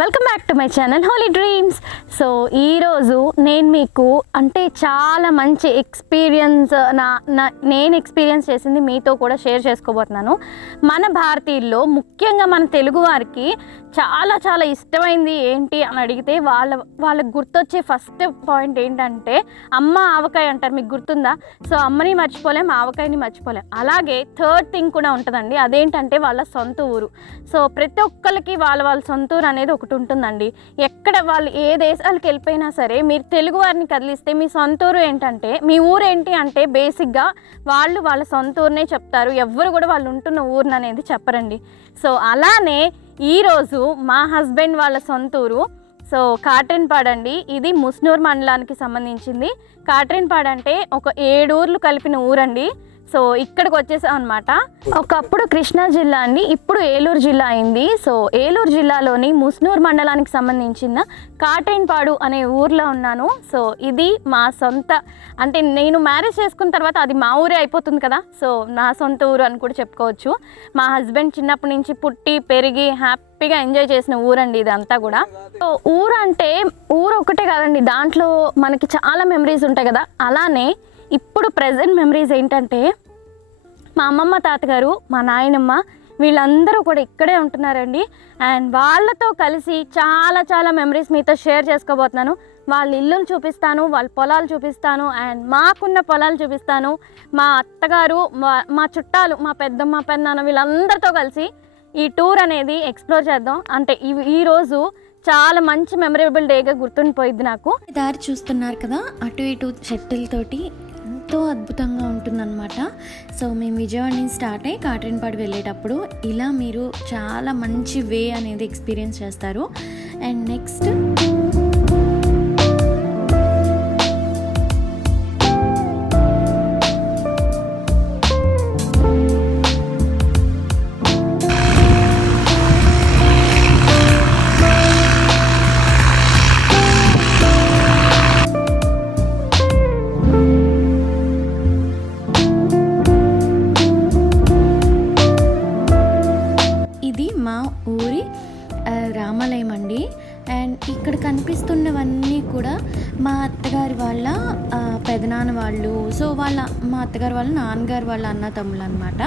Welcome back to my channel Holi dreams. So ఈరోజు నేను మీకు అంటే చాలా మంచి ఎక్స్పీరియన్స్ నేను ఎక్స్పీరియన్స్ చేసింది మీతో కూడా షేర్ చేసుకోబోతున్నాను. మన భారతీయుల్లో ముఖ్యంగా మన తెలుగు వారికి చాలా చాలా ఇష్టమైంది ఏంటి అని అడిగితే వాళ్ళకి గుర్తొచ్చే ఫస్ట్ పాయింట్ ఏంటంటే అమ్మ ఆవకాయ అంటారు. మీకు గుర్తుందా? సో అమ్మని మర్చిపోలేం, ఆవకాయని మర్చిపోలేం. అలాగే థర్డ్ థింగ్ కూడా ఉంటుందండి, అదేంటంటే వాళ్ళ సొంత ఊరు. సో ప్రతి ఒక్కరికి వాళ్ళ సొంత ఊరు అనేది ఒకటి ఉంటుందండి. ఎక్కడ వాళ్ళు ఏ దేశాలకు వెళ్ళిపోయినా సరే మీరు తెలుగు వారిని కదిలిస్తే మీ సొంత ఊరు ఏంటంటే, మీ ఊరు ఏంటి అంటే బేసిక్గా వాళ్ళ సొంత ఊరినే చెప్తారు. ఎవ్వరు కూడా వాళ్ళు ఉంటున్న ఊరిని అనేది చెప్పరండి. సో అలానే ఈరోజు మా హస్బెండ్ వాళ్ళ సొంత ఊరు సో కాట్రేనిపాడు అండి. ఇది ముస్నూరు మండలానికి సంబంధించింది. కాట్రేనిపాడు అంటే ఒక 7 ఊర్లు కలిపిన ఊరండి. సో ఇక్కడికి వచ్చేసాం అనమాట. ఒకప్పుడు కృష్ణా జిల్లా అండి, ఇప్పుడు ఏలూరు జిల్లా అయింది. సో ఏలూరు జిల్లాలోని ముస్నూరు మండలానికి సంబంధించిన కాట్రేనిపాడు అనే ఊర్లో ఉన్నాను. సో ఇది మా సొంత, అంటే నేను మ్యారేజ్ చేసుకున్న తర్వాత అది మా ఊరే అయిపోతుంది కదా. సో నా సొంత ఊరు అని కూడా చెప్పుకోవచ్చు. మా హస్బెండ్ చిన్నప్పటి నుంచి పుట్టి పెరిగి హ్యాపీగా ఎంజాయ్ చేసిన ఊరండి ఇదంతా కూడా. సో ఊరు అంటే ఊరు ఒకటే కాదండి, దాంట్లో మనకి చాలా మెమరీస్ ఉంటాయి కదా. అలానే ఇప్పుడు ప్రజెంట్ మెమరీస్ ఏంటంటే మా అమ్మమ్మ తాతగారు, మా నాయనమ్మ వీళ్ళందరూ కూడా ఇక్కడే ఉంటున్నారండి. అండ్ వాళ్ళతో కలిసి చాలా చాలా మెమరీస్ మీతో షేర్ చేసుకోబోతున్నాను. వాళ్ళ ఇల్లును చూపిస్తాను, వాళ్ళ పొలాలు చూపిస్తాను, అండ్ మాకున్న పొలాలు చూపిస్తాను. మా అత్తగారు, మా చుట్టాలు, మా పెద్దమ్మ పెద్దనాన్న వీళ్ళందరితో కలిసి ఈ టూర్ అనేది ఎక్స్ప్లోర్ చేద్దాం. అంటే ఈరోజు చాలా మంచి మెమరబుల్ డేగా గుర్తుండిపోయింది నాకు. దారి చూస్తున్నారు కదా, అటు ఇటు షటిల్ తోటి ఎంతో అద్భుతంగా ఉంటుందన్నమాట. సో మేము విజయవాడ నుంచి స్టార్ట్ అయ్యి కాట్రేనిపాడు వెళ్ళేటప్పుడు ఇలా మీరు చాలా మంచి వే అనేది ఎక్స్పీరియన్స్ చేస్తారు. అండ్ నెక్స్ట్ ఊరి రామాలయం అండి. అండ్ ఇక్కడ కనిపిస్తున్నవన్నీ కూడా మా అత్తగారి వాళ్ళ పెదనాన్న వాళ్ళు, సో మా అత్తగారు వాళ్ళ నాన్నగారు వాళ్ళ అన్న తమ్ముళ్ళు అనమాట.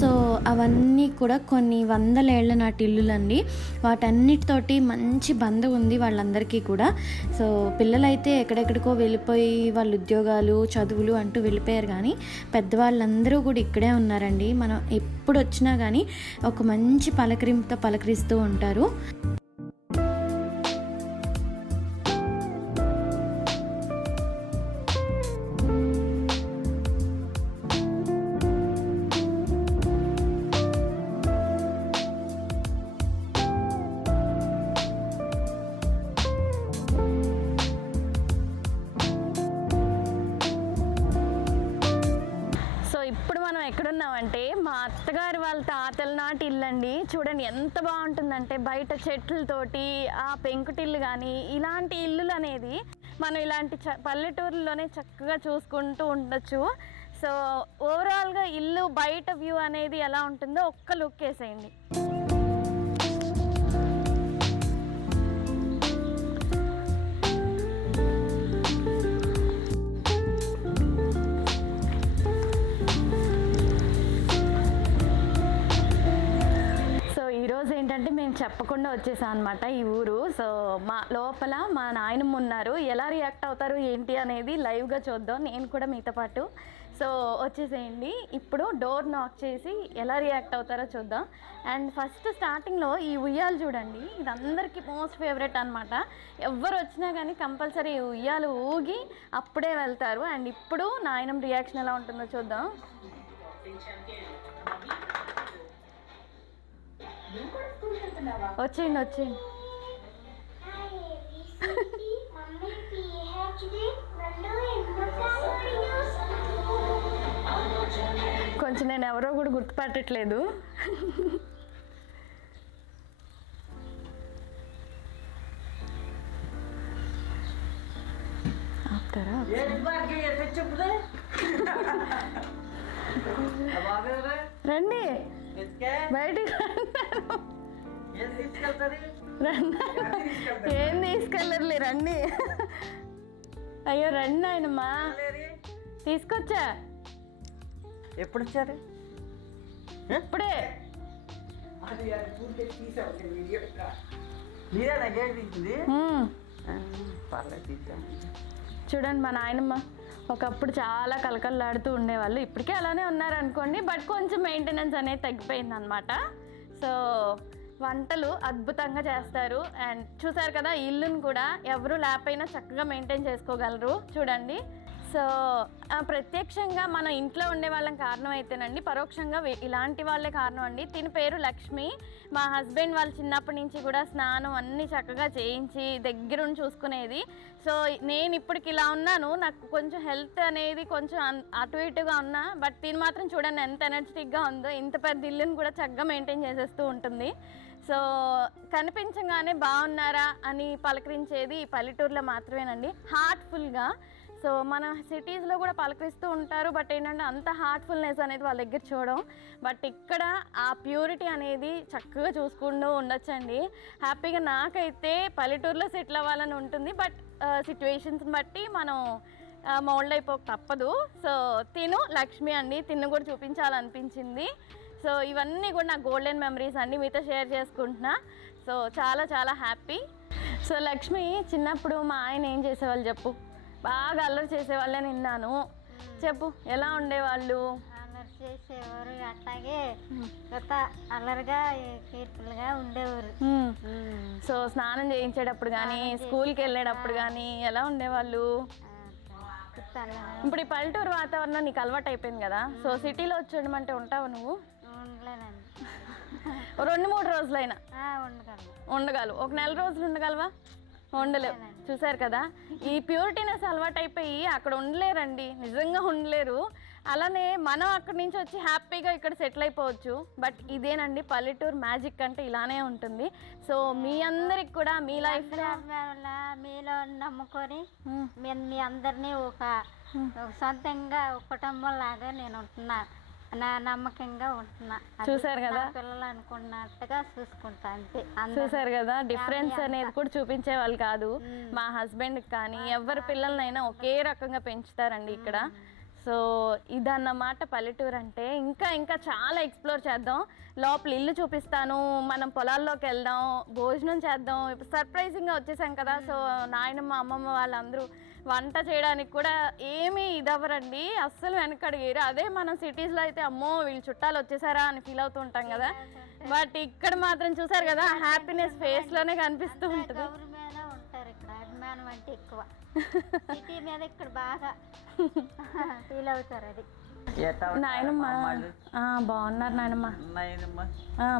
సో అవన్నీ కూడా కొన్ని 100 ఏళ్ల నాటి ఇల్లులండి. వాటన్నిటితోటి మంచి బంధం ఉంది వాళ్ళందరికీ కూడా. సో పిల్లలైతే ఎక్కడెక్కడికో వెళ్ళిపోయి వాళ్ళ ఉద్యోగాలు చదువులు అంటూ వెళ్ళిపోయారు, కానీ పెద్దవాళ్ళందరూ కూడా ఇక్కడే ఉన్నారండి. మనం ఎప్పుడు వచ్చినా కానీ ఒక మంచి పలకరింపుతో పలకరిస్తూ ఉంటారు. ఇప్పుడు మనం ఎక్కడున్నామంటే మా అత్తగారి వాళ్ళ తాతల నాటి ఇల్లు అండి. చూడండి ఎంత బాగుంటుందంటే బయట చెట్లతోటి ఆ పెంకుటిల్లు కానీ ఇలాంటి ఇల్లులు అనేది మనం ఇలాంటి పల్లెటూరులోనే చక్కగా చూసుకుంటూ ఉండొచ్చు. సో ఓవరాల్గా ఇల్లు బయట వ్యూ అనేది ఎలా ఉంటుందో ఒక్క లుక్ వేసేయండి. ఈరోజు ఏంటంటే మేము చెప్పకుండా వచ్చేసాం అనమాట ఈ ఊరు. సో మా లోపల మా నాయనమ్మ ఉన్నారు. ఎలా రియాక్ట్ అవుతారు ఏంటి అనేది లైవ్గా చూద్దాం, నేను కూడా మీతో పాటు. సో వచ్చేసేయండి. ఇప్పుడు డోర్ నాక్ చేసి ఎలా రియాక్ట్ అవుతారో చూద్దాం. అండ్ ఫస్ట్ స్టార్టింగ్లో ఈ ఉయ్యాలు చూడండి, ఇది అందరికీ మోస్ట్ ఫేవరెట్ అనమాట. ఎవరు వచ్చినా కానీ కంపల్సరీ ఈ ఉయ్యాలు ఊగి అప్పుడే వెళ్తారు. అండ్ ఇప్పుడు నాయనమ్మ రియాక్షన్ ఎలా ఉంటుందో చూద్దాం. వచ్చేయండి. కొంచెం నేను ఎవరో కూడా గుర్తుపట్టట్లేదు. రండి బయటికి. ఏం తీసుకెళ్ళర్లే రండి. అయ్యో రండి నాయనమ్మా, తీసుకొచ్చా. ఎప్పుడు వచ్చారు? ఇప్పుడే. మీరేనా గేట్ తీసింది? పర్లేదు తీసాము. చూడండి మా నాయనమ్మ ఒకప్పుడు చాలా కలకల్లాడుతూ ఉండేవాళ్ళు, ఇప్పటికే అలానే ఉన్నారు అనుకోండి, బట్ కొంచెం మెయింటెనెన్స్ అనేది తగ్గిపోయింది అనమాట. సో వంటలు అద్భుతంగా చేస్తారు. అండ్ చూసారు కదా, ఇల్లుని కూడా ఎవరు లేకపోయినా చక్కగా మెయింటైన్ చేసుకోగలరు. చూడండి, సో ప్రత్యక్షంగా మన ఇంట్లో ఉండే వాళ్ళకి కారణం అయితేనండి, పరోక్షంగా ఇలాంటి వాళ్ళే కారణం అండి. తిని పేరు లక్ష్మి. మా హస్బెండ్ వాళ్ళు చిన్నప్పటి నుంచి కూడా స్నానం అన్నీ చక్కగా చేయించి దగ్గరుండి చూసుకునేది. సో నేను ఇప్పటికి ఇలా ఉన్నాను, నాకు కొంచెం హెల్త్ అనేది కొంచెం అటు ఇటుగా ఉన్నా, బట్ తిని మాత్రం చూడండి ఎంత ఎనర్జెటిక్గా ఉందో. ఇంత పెద్ద ఇల్లుని కూడా చక్కగా మెయింటైన్ చేసేస్తూ ఉంటుంది. సో కనిపించగానే బాగున్నారా అని పలకరించేది ఈ పల్లెటూరులో మాత్రమేనండి, హార్ట్ఫుల్గా. సో మన సిటీస్లో కూడా పలకరిస్తూ ఉంటారు, బట్ ఏంటంటే అంత హార్ట్ఫుల్నెస్ అనేది వాళ్ళ దగ్గర చూడడం. బట్ ఇక్కడ ఆ ప్యూరిటీ అనేది చక్కగా చూసుకుంటూ ఉండొచ్చండి. హ్యాపీగా నాకైతే పల్లెటూరులో సెటిల్ అవ్వాలని ఉంటుంది, బట్ సిచ్యువేషన్స్ని బట్టి మనం మౌల్డ్ అయిపోక తప్పదు. సో తిను లక్ష్మి అండి, తిన్ను కూడా చూపించాలనిపించింది. సో ఇవన్నీ కూడా నా గోల్డెన్ మెమరీస్ అండి, మీతో షేర్ చేసుకుంటున్నా. సో చాలా చాలా హ్యాపీ. సో లక్ష్మి చిన్నప్పుడు మా ఆయన ఏం చేసేవాళ్ళు చెప్పు? బాగా అల్లరి చేసేవాళ్ళే విన్నాను, చెప్పు ఎలా ఉండేవాళ్ళు? అల్లరి చేసేవారు, అట్లాగే అల్లరిగా కేర్ఫుల్గా ఉండేవారు. సో స్నానం చేయించేటప్పుడు కానీ స్కూల్కి వెళ్ళేటప్పుడు కానీ ఎలా ఉండేవాళ్ళు? ఇప్పుడు ఈ పల్లెటూరు వాతావరణం నీకు అలవాటు అయిపోయింది కదా, సో సిటీలో వచ్చేయమంటే ఉంటావు నువ్వు? ఉండలేనండి. 2-3 రోజులైనా ఉండగలవు, ఒక నెల రోజులు ఉండగలవా? ఉండలేవు. చూసారు కదా, ఈ ప్యూరిటీనెస్ అలవాటు అయిపోయి అక్కడ ఉండలేరండి, నిజంగా ఉండలేరు. అలానే మనం అక్కడి నుంచి వచ్చి హ్యాపీగా ఇక్కడ సెటిల్ అయిపోవచ్చు. బట్ ఇదేనండి పల్లెటూరు మ్యాజిక్ అంటే ఇలానే ఉంటుంది. సో మీ అందరికి కూడా మీ లైఫ్లో మీలో నమ్ముకొని మీ అందరినీ ఒక సొంతంగా కుటుంబం లాగా నేను ఉంటున్నా, నా నమ్మకంగా ఉంటున్నా. చూసారు కదా, పిల్లలు అనుకున్నట్టుగా చూసుకుంటా అంతే. చూసారు కదా, డిఫరెన్స్ అనేది కూడా చూపించే వాళ్ళు కాదు. మా హస్బెండ్కి కానీ ఎవరి పిల్లలనైనా ఒకే రకంగా పెంచుతారండి ఇక్కడ. సో ఇదన్నమాట పల్లెటూరు అంటే. ఇంకా ఇంకా చాలా ఎక్స్ప్లోర్ చేద్దాం. లోపల ఇల్లు చూపిస్తాను, మనం పొలాల్లోకి వెళ్దాం, భోజనం చేద్దాం. ఇప్పుడు సర్ప్రైజింగ్గా వచ్చేసాం కదా, సో నాయనమ్మ అమ్మమ్మ వాళ్ళందరూ వంట చేయడానికి కూడా ఏమీ ఇదవ్వరండి, అస్సలు వెనకడిగారు. అదే మనం సిటీస్లో అయితే అమ్మో వీళ్ళు చుట్టాలు వచ్చేసారా అని ఫీల్ అవుతూ ఉంటాం కదా, బట్ ఇక్కడ మాత్రం చూసారు కదా హ్యాపీనెస్ ఫేస్లోనే కనిపిస్తూ ఉంటుంది. ఉంటారు ఇక్కడ, అభిమానం అంటే ఎక్కువ. సిటీ మీద ఇక్కడ బాగా ఫీల్ అవుతారు. అది నాయనమ్మ బాగున్నారు నాయనమ్మ?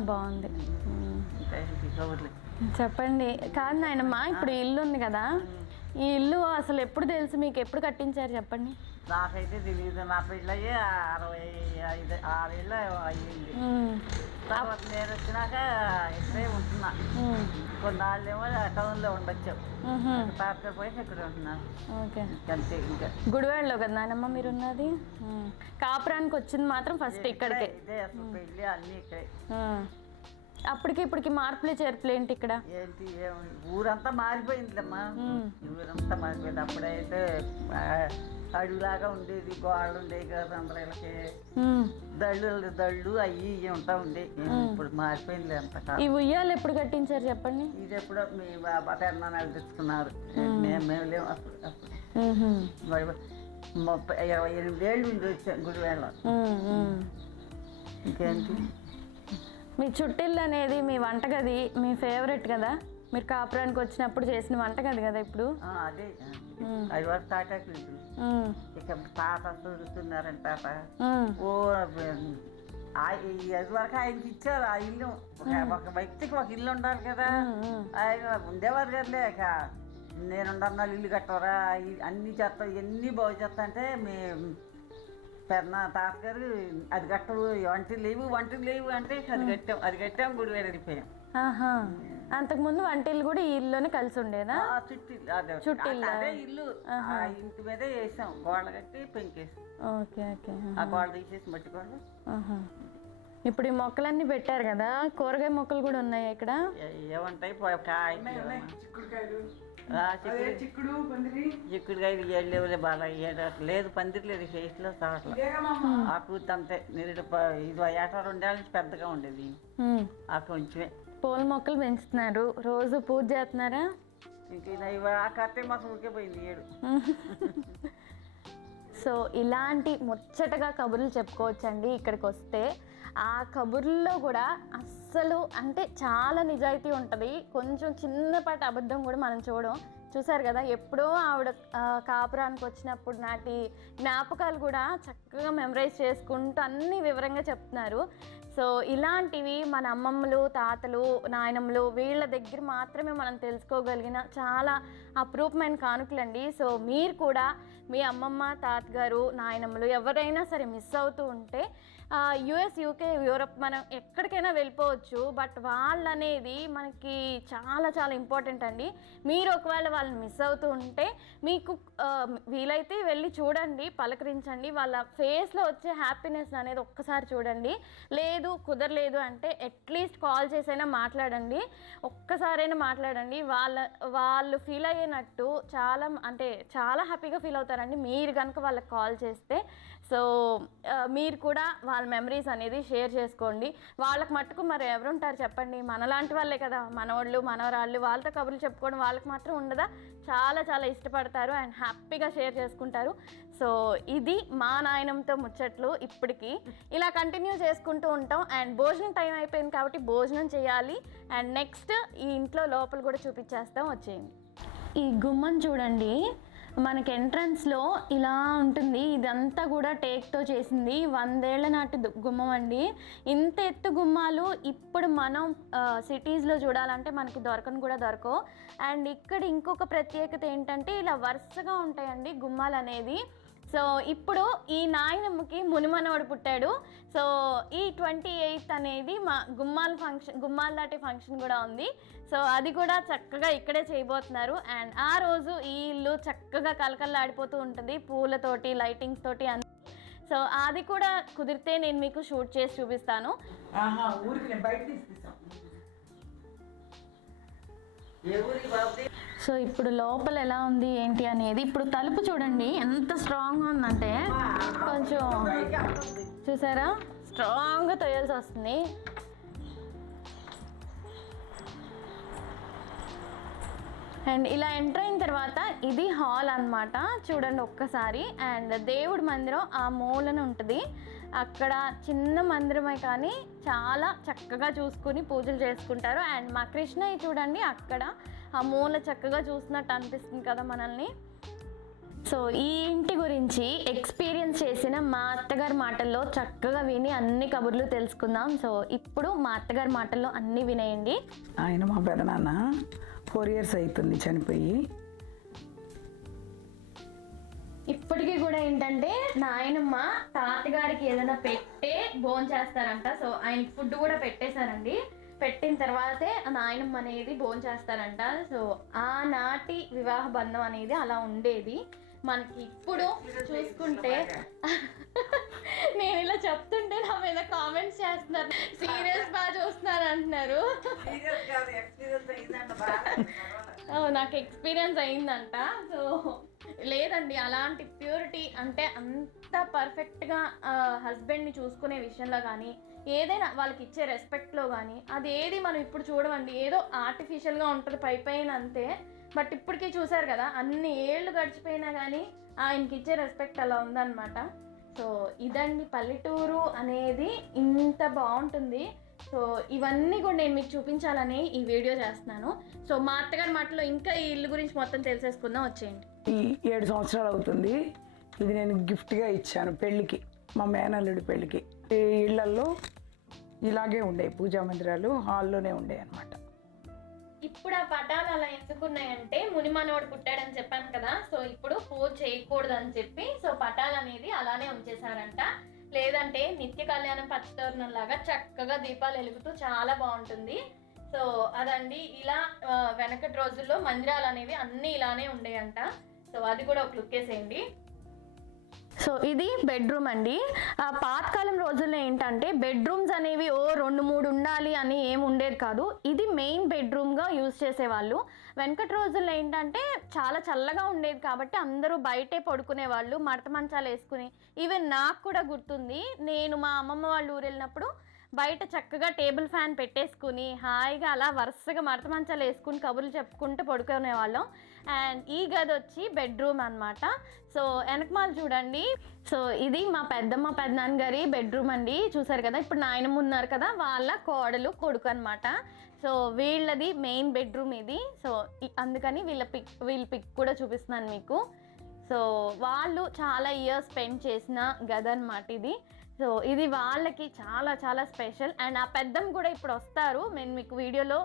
బాగుంది. చెప్పండి. కాదు నాయనమ్మ, ఇప్పుడు ఇల్లు ఉంది కదా, ఈ ఇల్లు అసలు ఎప్పుడు తెలుసు మీకు? ఎప్పుడు కట్టించారు చెప్పండి? నాకైతే తెలియదు. నా పెళ్ళయ్యి 65-66 ఏళ్ళు అయ్యింది. తర్వాత నేను వచ్చినాక ఇక్కడే ఉంటున్నా. కొన్నాళ్ళేమో టౌన్లో ఉండొచ్చు, తాత పోయి ఇక్కడ ఉంటున్నాను. ఓకే, అంతే. ఇంకా గుడివాడలో కదా నాయనమ్మ మీరు ఉన్నది? కాపురానికి వచ్చింది మాత్రం ఫస్ట్ ఇక్కడికే? ఇదే అసలు పెళ్ళి అన్నీ ఇక్కడే. అప్పటికి ఇప్పటికి మార్పులు చేర్పులు ఏంటి ఇక్కడ? ఏంటి ఊరంతా మారిపోయిందిలేమ్మా, ఊరంతా మారిపోయింది. అప్పుడైతే అడుగులాగా ఉండేది, గోడలు ఉండేవి కదా, అందరికి దళ్ళు అవి ఉంటా ఉండే. ఇప్పుడు మారిపోయింది అంత. ఈ ఉయ్యాలు ఎప్పుడు కట్టించారు చెప్పండి? ఇది ఎప్పుడో మీ బాబా పెద్దనాన్నలు తెచ్చుకున్నారు, మేము లేము అప్పుడు. 28 ఏళ్ళు ఉండి వచ్చాం గుడివేళ. ఇంకేంటి, మీ చుట్టిల్లు అనేది మీ వంటగది మీ ఫేవరెట్ కదా, మీరు కాపురానికి వచ్చినప్పుడు చేసిన వంటగది కదా ఇప్పుడు? అదే అది వరకు తాటాకులు ఇక తాత చూస్తున్నారని తాత ఓ అది వరకు ఆయనకి ఇచ్చారు ఆ ఇల్లు. ఒక వ్యక్తికి ఒక ఇల్లు ఉండాలి కదా, ఆయన ఉండేవారు కదలే. ఇక నేనుండన్నా ఇల్లు కట్టవరా, అన్నీ చేస్తా, ఎన్ని బాగు చేస్తా అంటే మీ పెద్ద తాతగారు అది కట్టవు, వంటలు లేవు అంటే అది కట్టాం గుడి వేరు వెళ్ళిపోయాం. అంతకుముందు వంటిల్లు కూడా ఈ ఇల్లులోనే కలిసి ఉండేదా? చుట్టిల్లు అదే ఇల్లు, ఆ ఇంటి మీదే వేసాం, గోడలు కట్టి పెంకేసాం. ఓకే ఓకే, ఆ గోడ తీసేసి మట్టి గోడ. ఇప్పుడు ఈ మొక్కలన్నీ పెట్టారు కదా, కూరగాయ మొక్కలు కూడా ఉన్నాయి ఇక్కడ. ఏమంటాయి కాయ చిక్కుడుకాయలు లేవులే బాగా లేదు, పందిరి లేదు చేతిలో తోటలో. ఆ కూర్తి అంతే నిరుడు ఇది ఏటా 2 ఏళ్ళ నుంచి పెద్దగా ఉండేది. ఆ కొంచెమే పూల మొక్కలు పెంచుతున్నారు, రోజు పూజ చేస్తున్నారా? ఇంక ఆ కట్టే మాసం ఊరికే పోయింది 7. సో ఇలాంటి ముచ్చటగా కబుర్లు చెప్పుకోవచ్చండి ఇక్కడికి వస్తే. ఆ కబుర్లలో కూడా అస్సలు అంటే చాలా నిజాయితీ ఉంటుంది, కొంచెం చిన్నపాటి అబద్ధం కూడా మనం చూసారు కదా. ఎప్పుడో ఆవిడ కాపురానికి వచ్చినప్పుడు నాటి జ్ఞాపకాలు కూడా చక్కగా మెమరైజ్ చేసుకుంటూ అన్నీ వివరంగా చెప్తున్నారు. సో ఇలాంటివి మన అమ్మమ్మలు, తాతలు, నాయనమ్మలు వీళ్ళ దగ్గర మాత్రమే మనం తెలుసుకోగలిగిన చాలా అపురూపమైన కానుకలండి. సో మీరు కూడా మీ అమ్మమ్మ, తాతగారు, నాయనమ్మలు ఎవరైనా సరే మిస్ అవుతూ ఉంటే యుఎస్, యూకే, యూరప్ మనం ఎక్కడికైనా వెళ్ళిపోవచ్చు, బట్ వాళ్ళు అనేది మనకి చాలా చాలా ఇంపార్టెంట్ అండి. మీరు ఒకవేళ వాళ్ళని మిస్ అవుతూ ఉంటే మీకు వీలైతే వెళ్ళి చూడండి, పలకరించండి, వాళ్ళ ఫేస్లో వచ్చే హ్యాపీనెస్ అనేది ఒక్కసారి చూడండి. లేదు కుదరలేదు అంటే అట్లీస్ట్ కాల్ చేసైనా మాట్లాడండి, ఒక్కసారైనా మాట్లాడండి. వాళ్ళు ఫీల్ అయ్యేనట్టు చాలా హ్యాపీగా ఫీల్ అవుతారండి మీరు కనుక వాళ్ళకి కాల్ చేస్తే. సో మీరు కూడా వాళ్ళ మెమరీస్ అనేది షేర్ చేసుకోండి. వాళ్ళకి మట్టుకు మరి ఎవరుంటారు చెప్పండి, మనలాంటి వాళ్ళే కదా, మనవాళ్ళు మనవరాళ్ళు, వాళ్ళతో కబుర్లు చెప్పుకోవడం వాళ్ళకి మాత్రం ఉండదా? చాలా చాలా ఇష్టపడతారు అండ్ హ్యాపీగా షేర్ చేసుకుంటారు. సో ఇది మా నాయనంతో ముచ్చట్లు. ఇప్పటికీ ఇలా కంటిన్యూ చేసుకుంటూ ఉంటాం. అండ్ భోజనం టైం అయిపోయింది కాబట్టి భోజనం చేయాలి. అండ్ నెక్స్ట్ ఈ ఇంట్లో లోపల కూడా చూపించేస్తాం, వచ్చేయండి. ఈ గుమ్మం చూడండి, మనకి ఎంట్రన్స్లో ఇలా ఉంటుంది. ఇదంతా కూడా టేక్తో చేసింది, 100 ఏళ్ల నాటి గుమ్మం అండి. ఇంత ఎత్తు గుమ్మాలు ఇప్పుడు మనం సిటీస్లో చూడాలంటే మనకి దొరకవు. అండ్ ఇక్కడ ఇంకొక ప్రత్యేకత ఏంటంటే ఇలా వరుసగా ఉంటాయండి గుమ్మాలు అనేది. సో ఇప్పుడు ఈ నాయనమ్మకి మునిమనవాడు పుట్టాడు. సో ఈ 28th అనేది మా గుమ్మాల దాటి ఫంక్షన్ కూడా ఉంది. సో అది కూడా చక్కగా ఇక్కడే చేయబోతున్నారు. అండ్ ఆ రోజు ఈ ఇల్లు చక్కగా కలకల్లాడిపోతూ ఉంటుంది పూలతోటి, లైటింగ్స్ తోటి. సో అది కూడా కుదిరితే నేను మీకు షూట్ చేసి చూపిస్తాను. సో ఇప్పుడు లోపల ఎలా ఉంది ఏంటి అనేది, ఇప్పుడు తలుపు చూడండి ఎంత స్ట్రాంగ్గా ఉందంటే, కొంచెం చూసారా స్ట్రాంగ్గా తోయాల్సి వస్తుంది. అండ్ ఇలా ఎంటర్ అయిన తర్వాత ఇది హాల్ అన్నమాట, చూడండి ఒక్కసారి. అండ్ దేవుడి మందిరం ఆ మూలన ఉంటుంది. అక్కడ చిన్న మందిరమే కానీ చాలా చక్కగా చూసుకుని పూజలు చేసుకుంటారు. అండ్ మా కృష్ణయ్య చూడండి అక్కడ ఆ మూల చక్కగా చూసినట్టు అనిపిస్తుంది కదా మనల్ని. సో ఈ ఇంటి గురించి ఎక్స్పీరియన్స్ చేసిన మా అత్తగారి మాటల్లో చక్కగా విని అన్ని కబుర్లు తెలుసుకుందాం. సో ఇప్పుడు మా అత్తగారి మాటల్లో అన్నీ వినేయండి. ఆయన మా పెదనాన్న 4 years అవుతుంది చనిపోయి. ఇప్పటికీ కూడా ఏంటంటే నాయనమ్మ తాతగారికి ఏదైనా పెట్టే భోజనం చేస్తారంట. సో ఆయనకి ఫుడ్ కూడా పెట్టేశారండి, పెట్టిన తర్వాతే నాయనమ్మ అనేది భోజనం చేస్తారంట. సో ఆనాటి వివాహ బంధం అనేది అలా ఉండేది. మనకి ఇప్పుడు చూసుకుంటే నేను ఇలా చెప్తుంటే నా మీద కామెంట్స్ చేస్తున్నారు, సీరియస్ బాగా చూస్తున్నారు అంటున్నారు. నాకు ఎక్స్పీరియన్స్ అయిందంట. సో లేదండి, అలాంటి ప్యూరిటీ అంటే అంత పర్ఫెక్ట్గా హస్బెండ్ని చూసుకునే విషయంలో కానీ, ఏదైనా వాళ్ళకి ఇచ్చే రెస్పెక్ట్లో కానీ, అది ఏది మనం ఇప్పుడు చూడమండి. ఏదో ఆర్టిఫిషియల్గా ఉంటుంది పైన అంతే. బట్ ఇప్పటికీ చూసారు కదా, అన్ని ఏళ్ళు గడిచిపోయినా కానీ ఆయనకి ఇచ్చే రెస్పెక్ట్ అలా ఉందన్నమాట. సో ఇదండి పల్లెటూరు అనేది ఇంత బాగుంటుంది. సో ఇవన్నీ కూడా నేను మీకు చూపించాలని ఈ వీడియో చేస్తున్నాను. సో మా అత్తగారి మాటలో ఇంకా ఈ ఇల్లు గురించి మొత్తం తెలిసేసుకుందాం, వచ్చేయండి. ఈ 7 సంవత్సరాలు అవుతుంది. ఇది నేను గిఫ్ట్గా ఇచ్చాను పెళ్ళికి, మా మేనల్లుడి పెళ్ళికి. ఈ ఇళ్లల్లో ఇలాగే ఉండే పూజా మందిరాలు హాల్లోనే ఉండే అన్నమాట. ఇప్పుడు ఆ పటాలు అలా ఎందుకున్నాయంటే మునిమనోడు పుట్టాడని చెప్పాను కదా. సో ఇప్పుడు పూజ చేయకూడదు అని చెప్పి సో పటాలు అనేది అలానే ఉంచేశారంట. లేదంటే నిత్య కళ్యాణం పచ్చతోరణం లాగా చక్కగా దీపాలు వెలుగుతూ చాలా బాగుంటుంది. సో అదండి, ఇలా వెనకటి రోజుల్లో మందిరాలు అనేవి అన్నీ ఇలానే ఉండేయంట. సో అది కూడా ఒక లుక్ వేసేయండి. సో ఇది బెడ్రూమ్ అండి. పాతకాలం రోజుల్లో ఏంటంటే బెడ్రూమ్స్ అనేవి 2-3 ఉండాలి అని ఏం ఉండేది కాదు. ఇది మెయిన్ బెడ్రూమ్గా యూజ్ చేసేవాళ్ళు. వెనకటి రోజుల్లో ఏంటంటే చాలా చల్లగా ఉండేది కాబట్టి అందరూ బయటే పడుకునేవాళ్ళు, మడత మంచాలు వేసుకుని. ఈవెన్ నాకు కూడా గుర్తుంది, నేను మా అమ్మమ్మ వాళ్ళ ఊరు వెళ్ళినప్పుడు బయట చక్కగా టేబుల్ ఫ్యాన్ పెట్టేసుకుని హాయిగా అలా వరుసగా మడత మంచాలు వేసుకుని కబుర్లు చెప్పుకుంటూ పడుకునేవాళ్ళం. అండ్ ఈ గది వచ్చి బెడ్రూమ్ అనమాట. సో వెనకమాల చూడండి. సో ఇది మా పెద్దమ్మ పెద్దనాన్న గారి బెడ్రూమ్ అండి. చూసారు కదా, ఇప్పుడు నాయనమ్మ ఉన్నారు కదా, వాళ్ళ కోడలు కొడుకు అనమాట. సో వీళ్ళది మెయిన్ బెడ్రూమ్ ఇది. సో అందుకని వీళ్ళ పిక్ కూడా చూపిస్తున్నాను మీకు. సో వాళ్ళు చాలా ఇయర్స్ స్పెండ్ చేసిన గది అనమాట ఇది. సో ఇది వాళ్ళకి చాలా చాలా స్పెషల్. అండ్ ఆ పెద్దమ్మ కూడా ఇప్పుడు వస్తారు, నేను మీకు వీడియోలో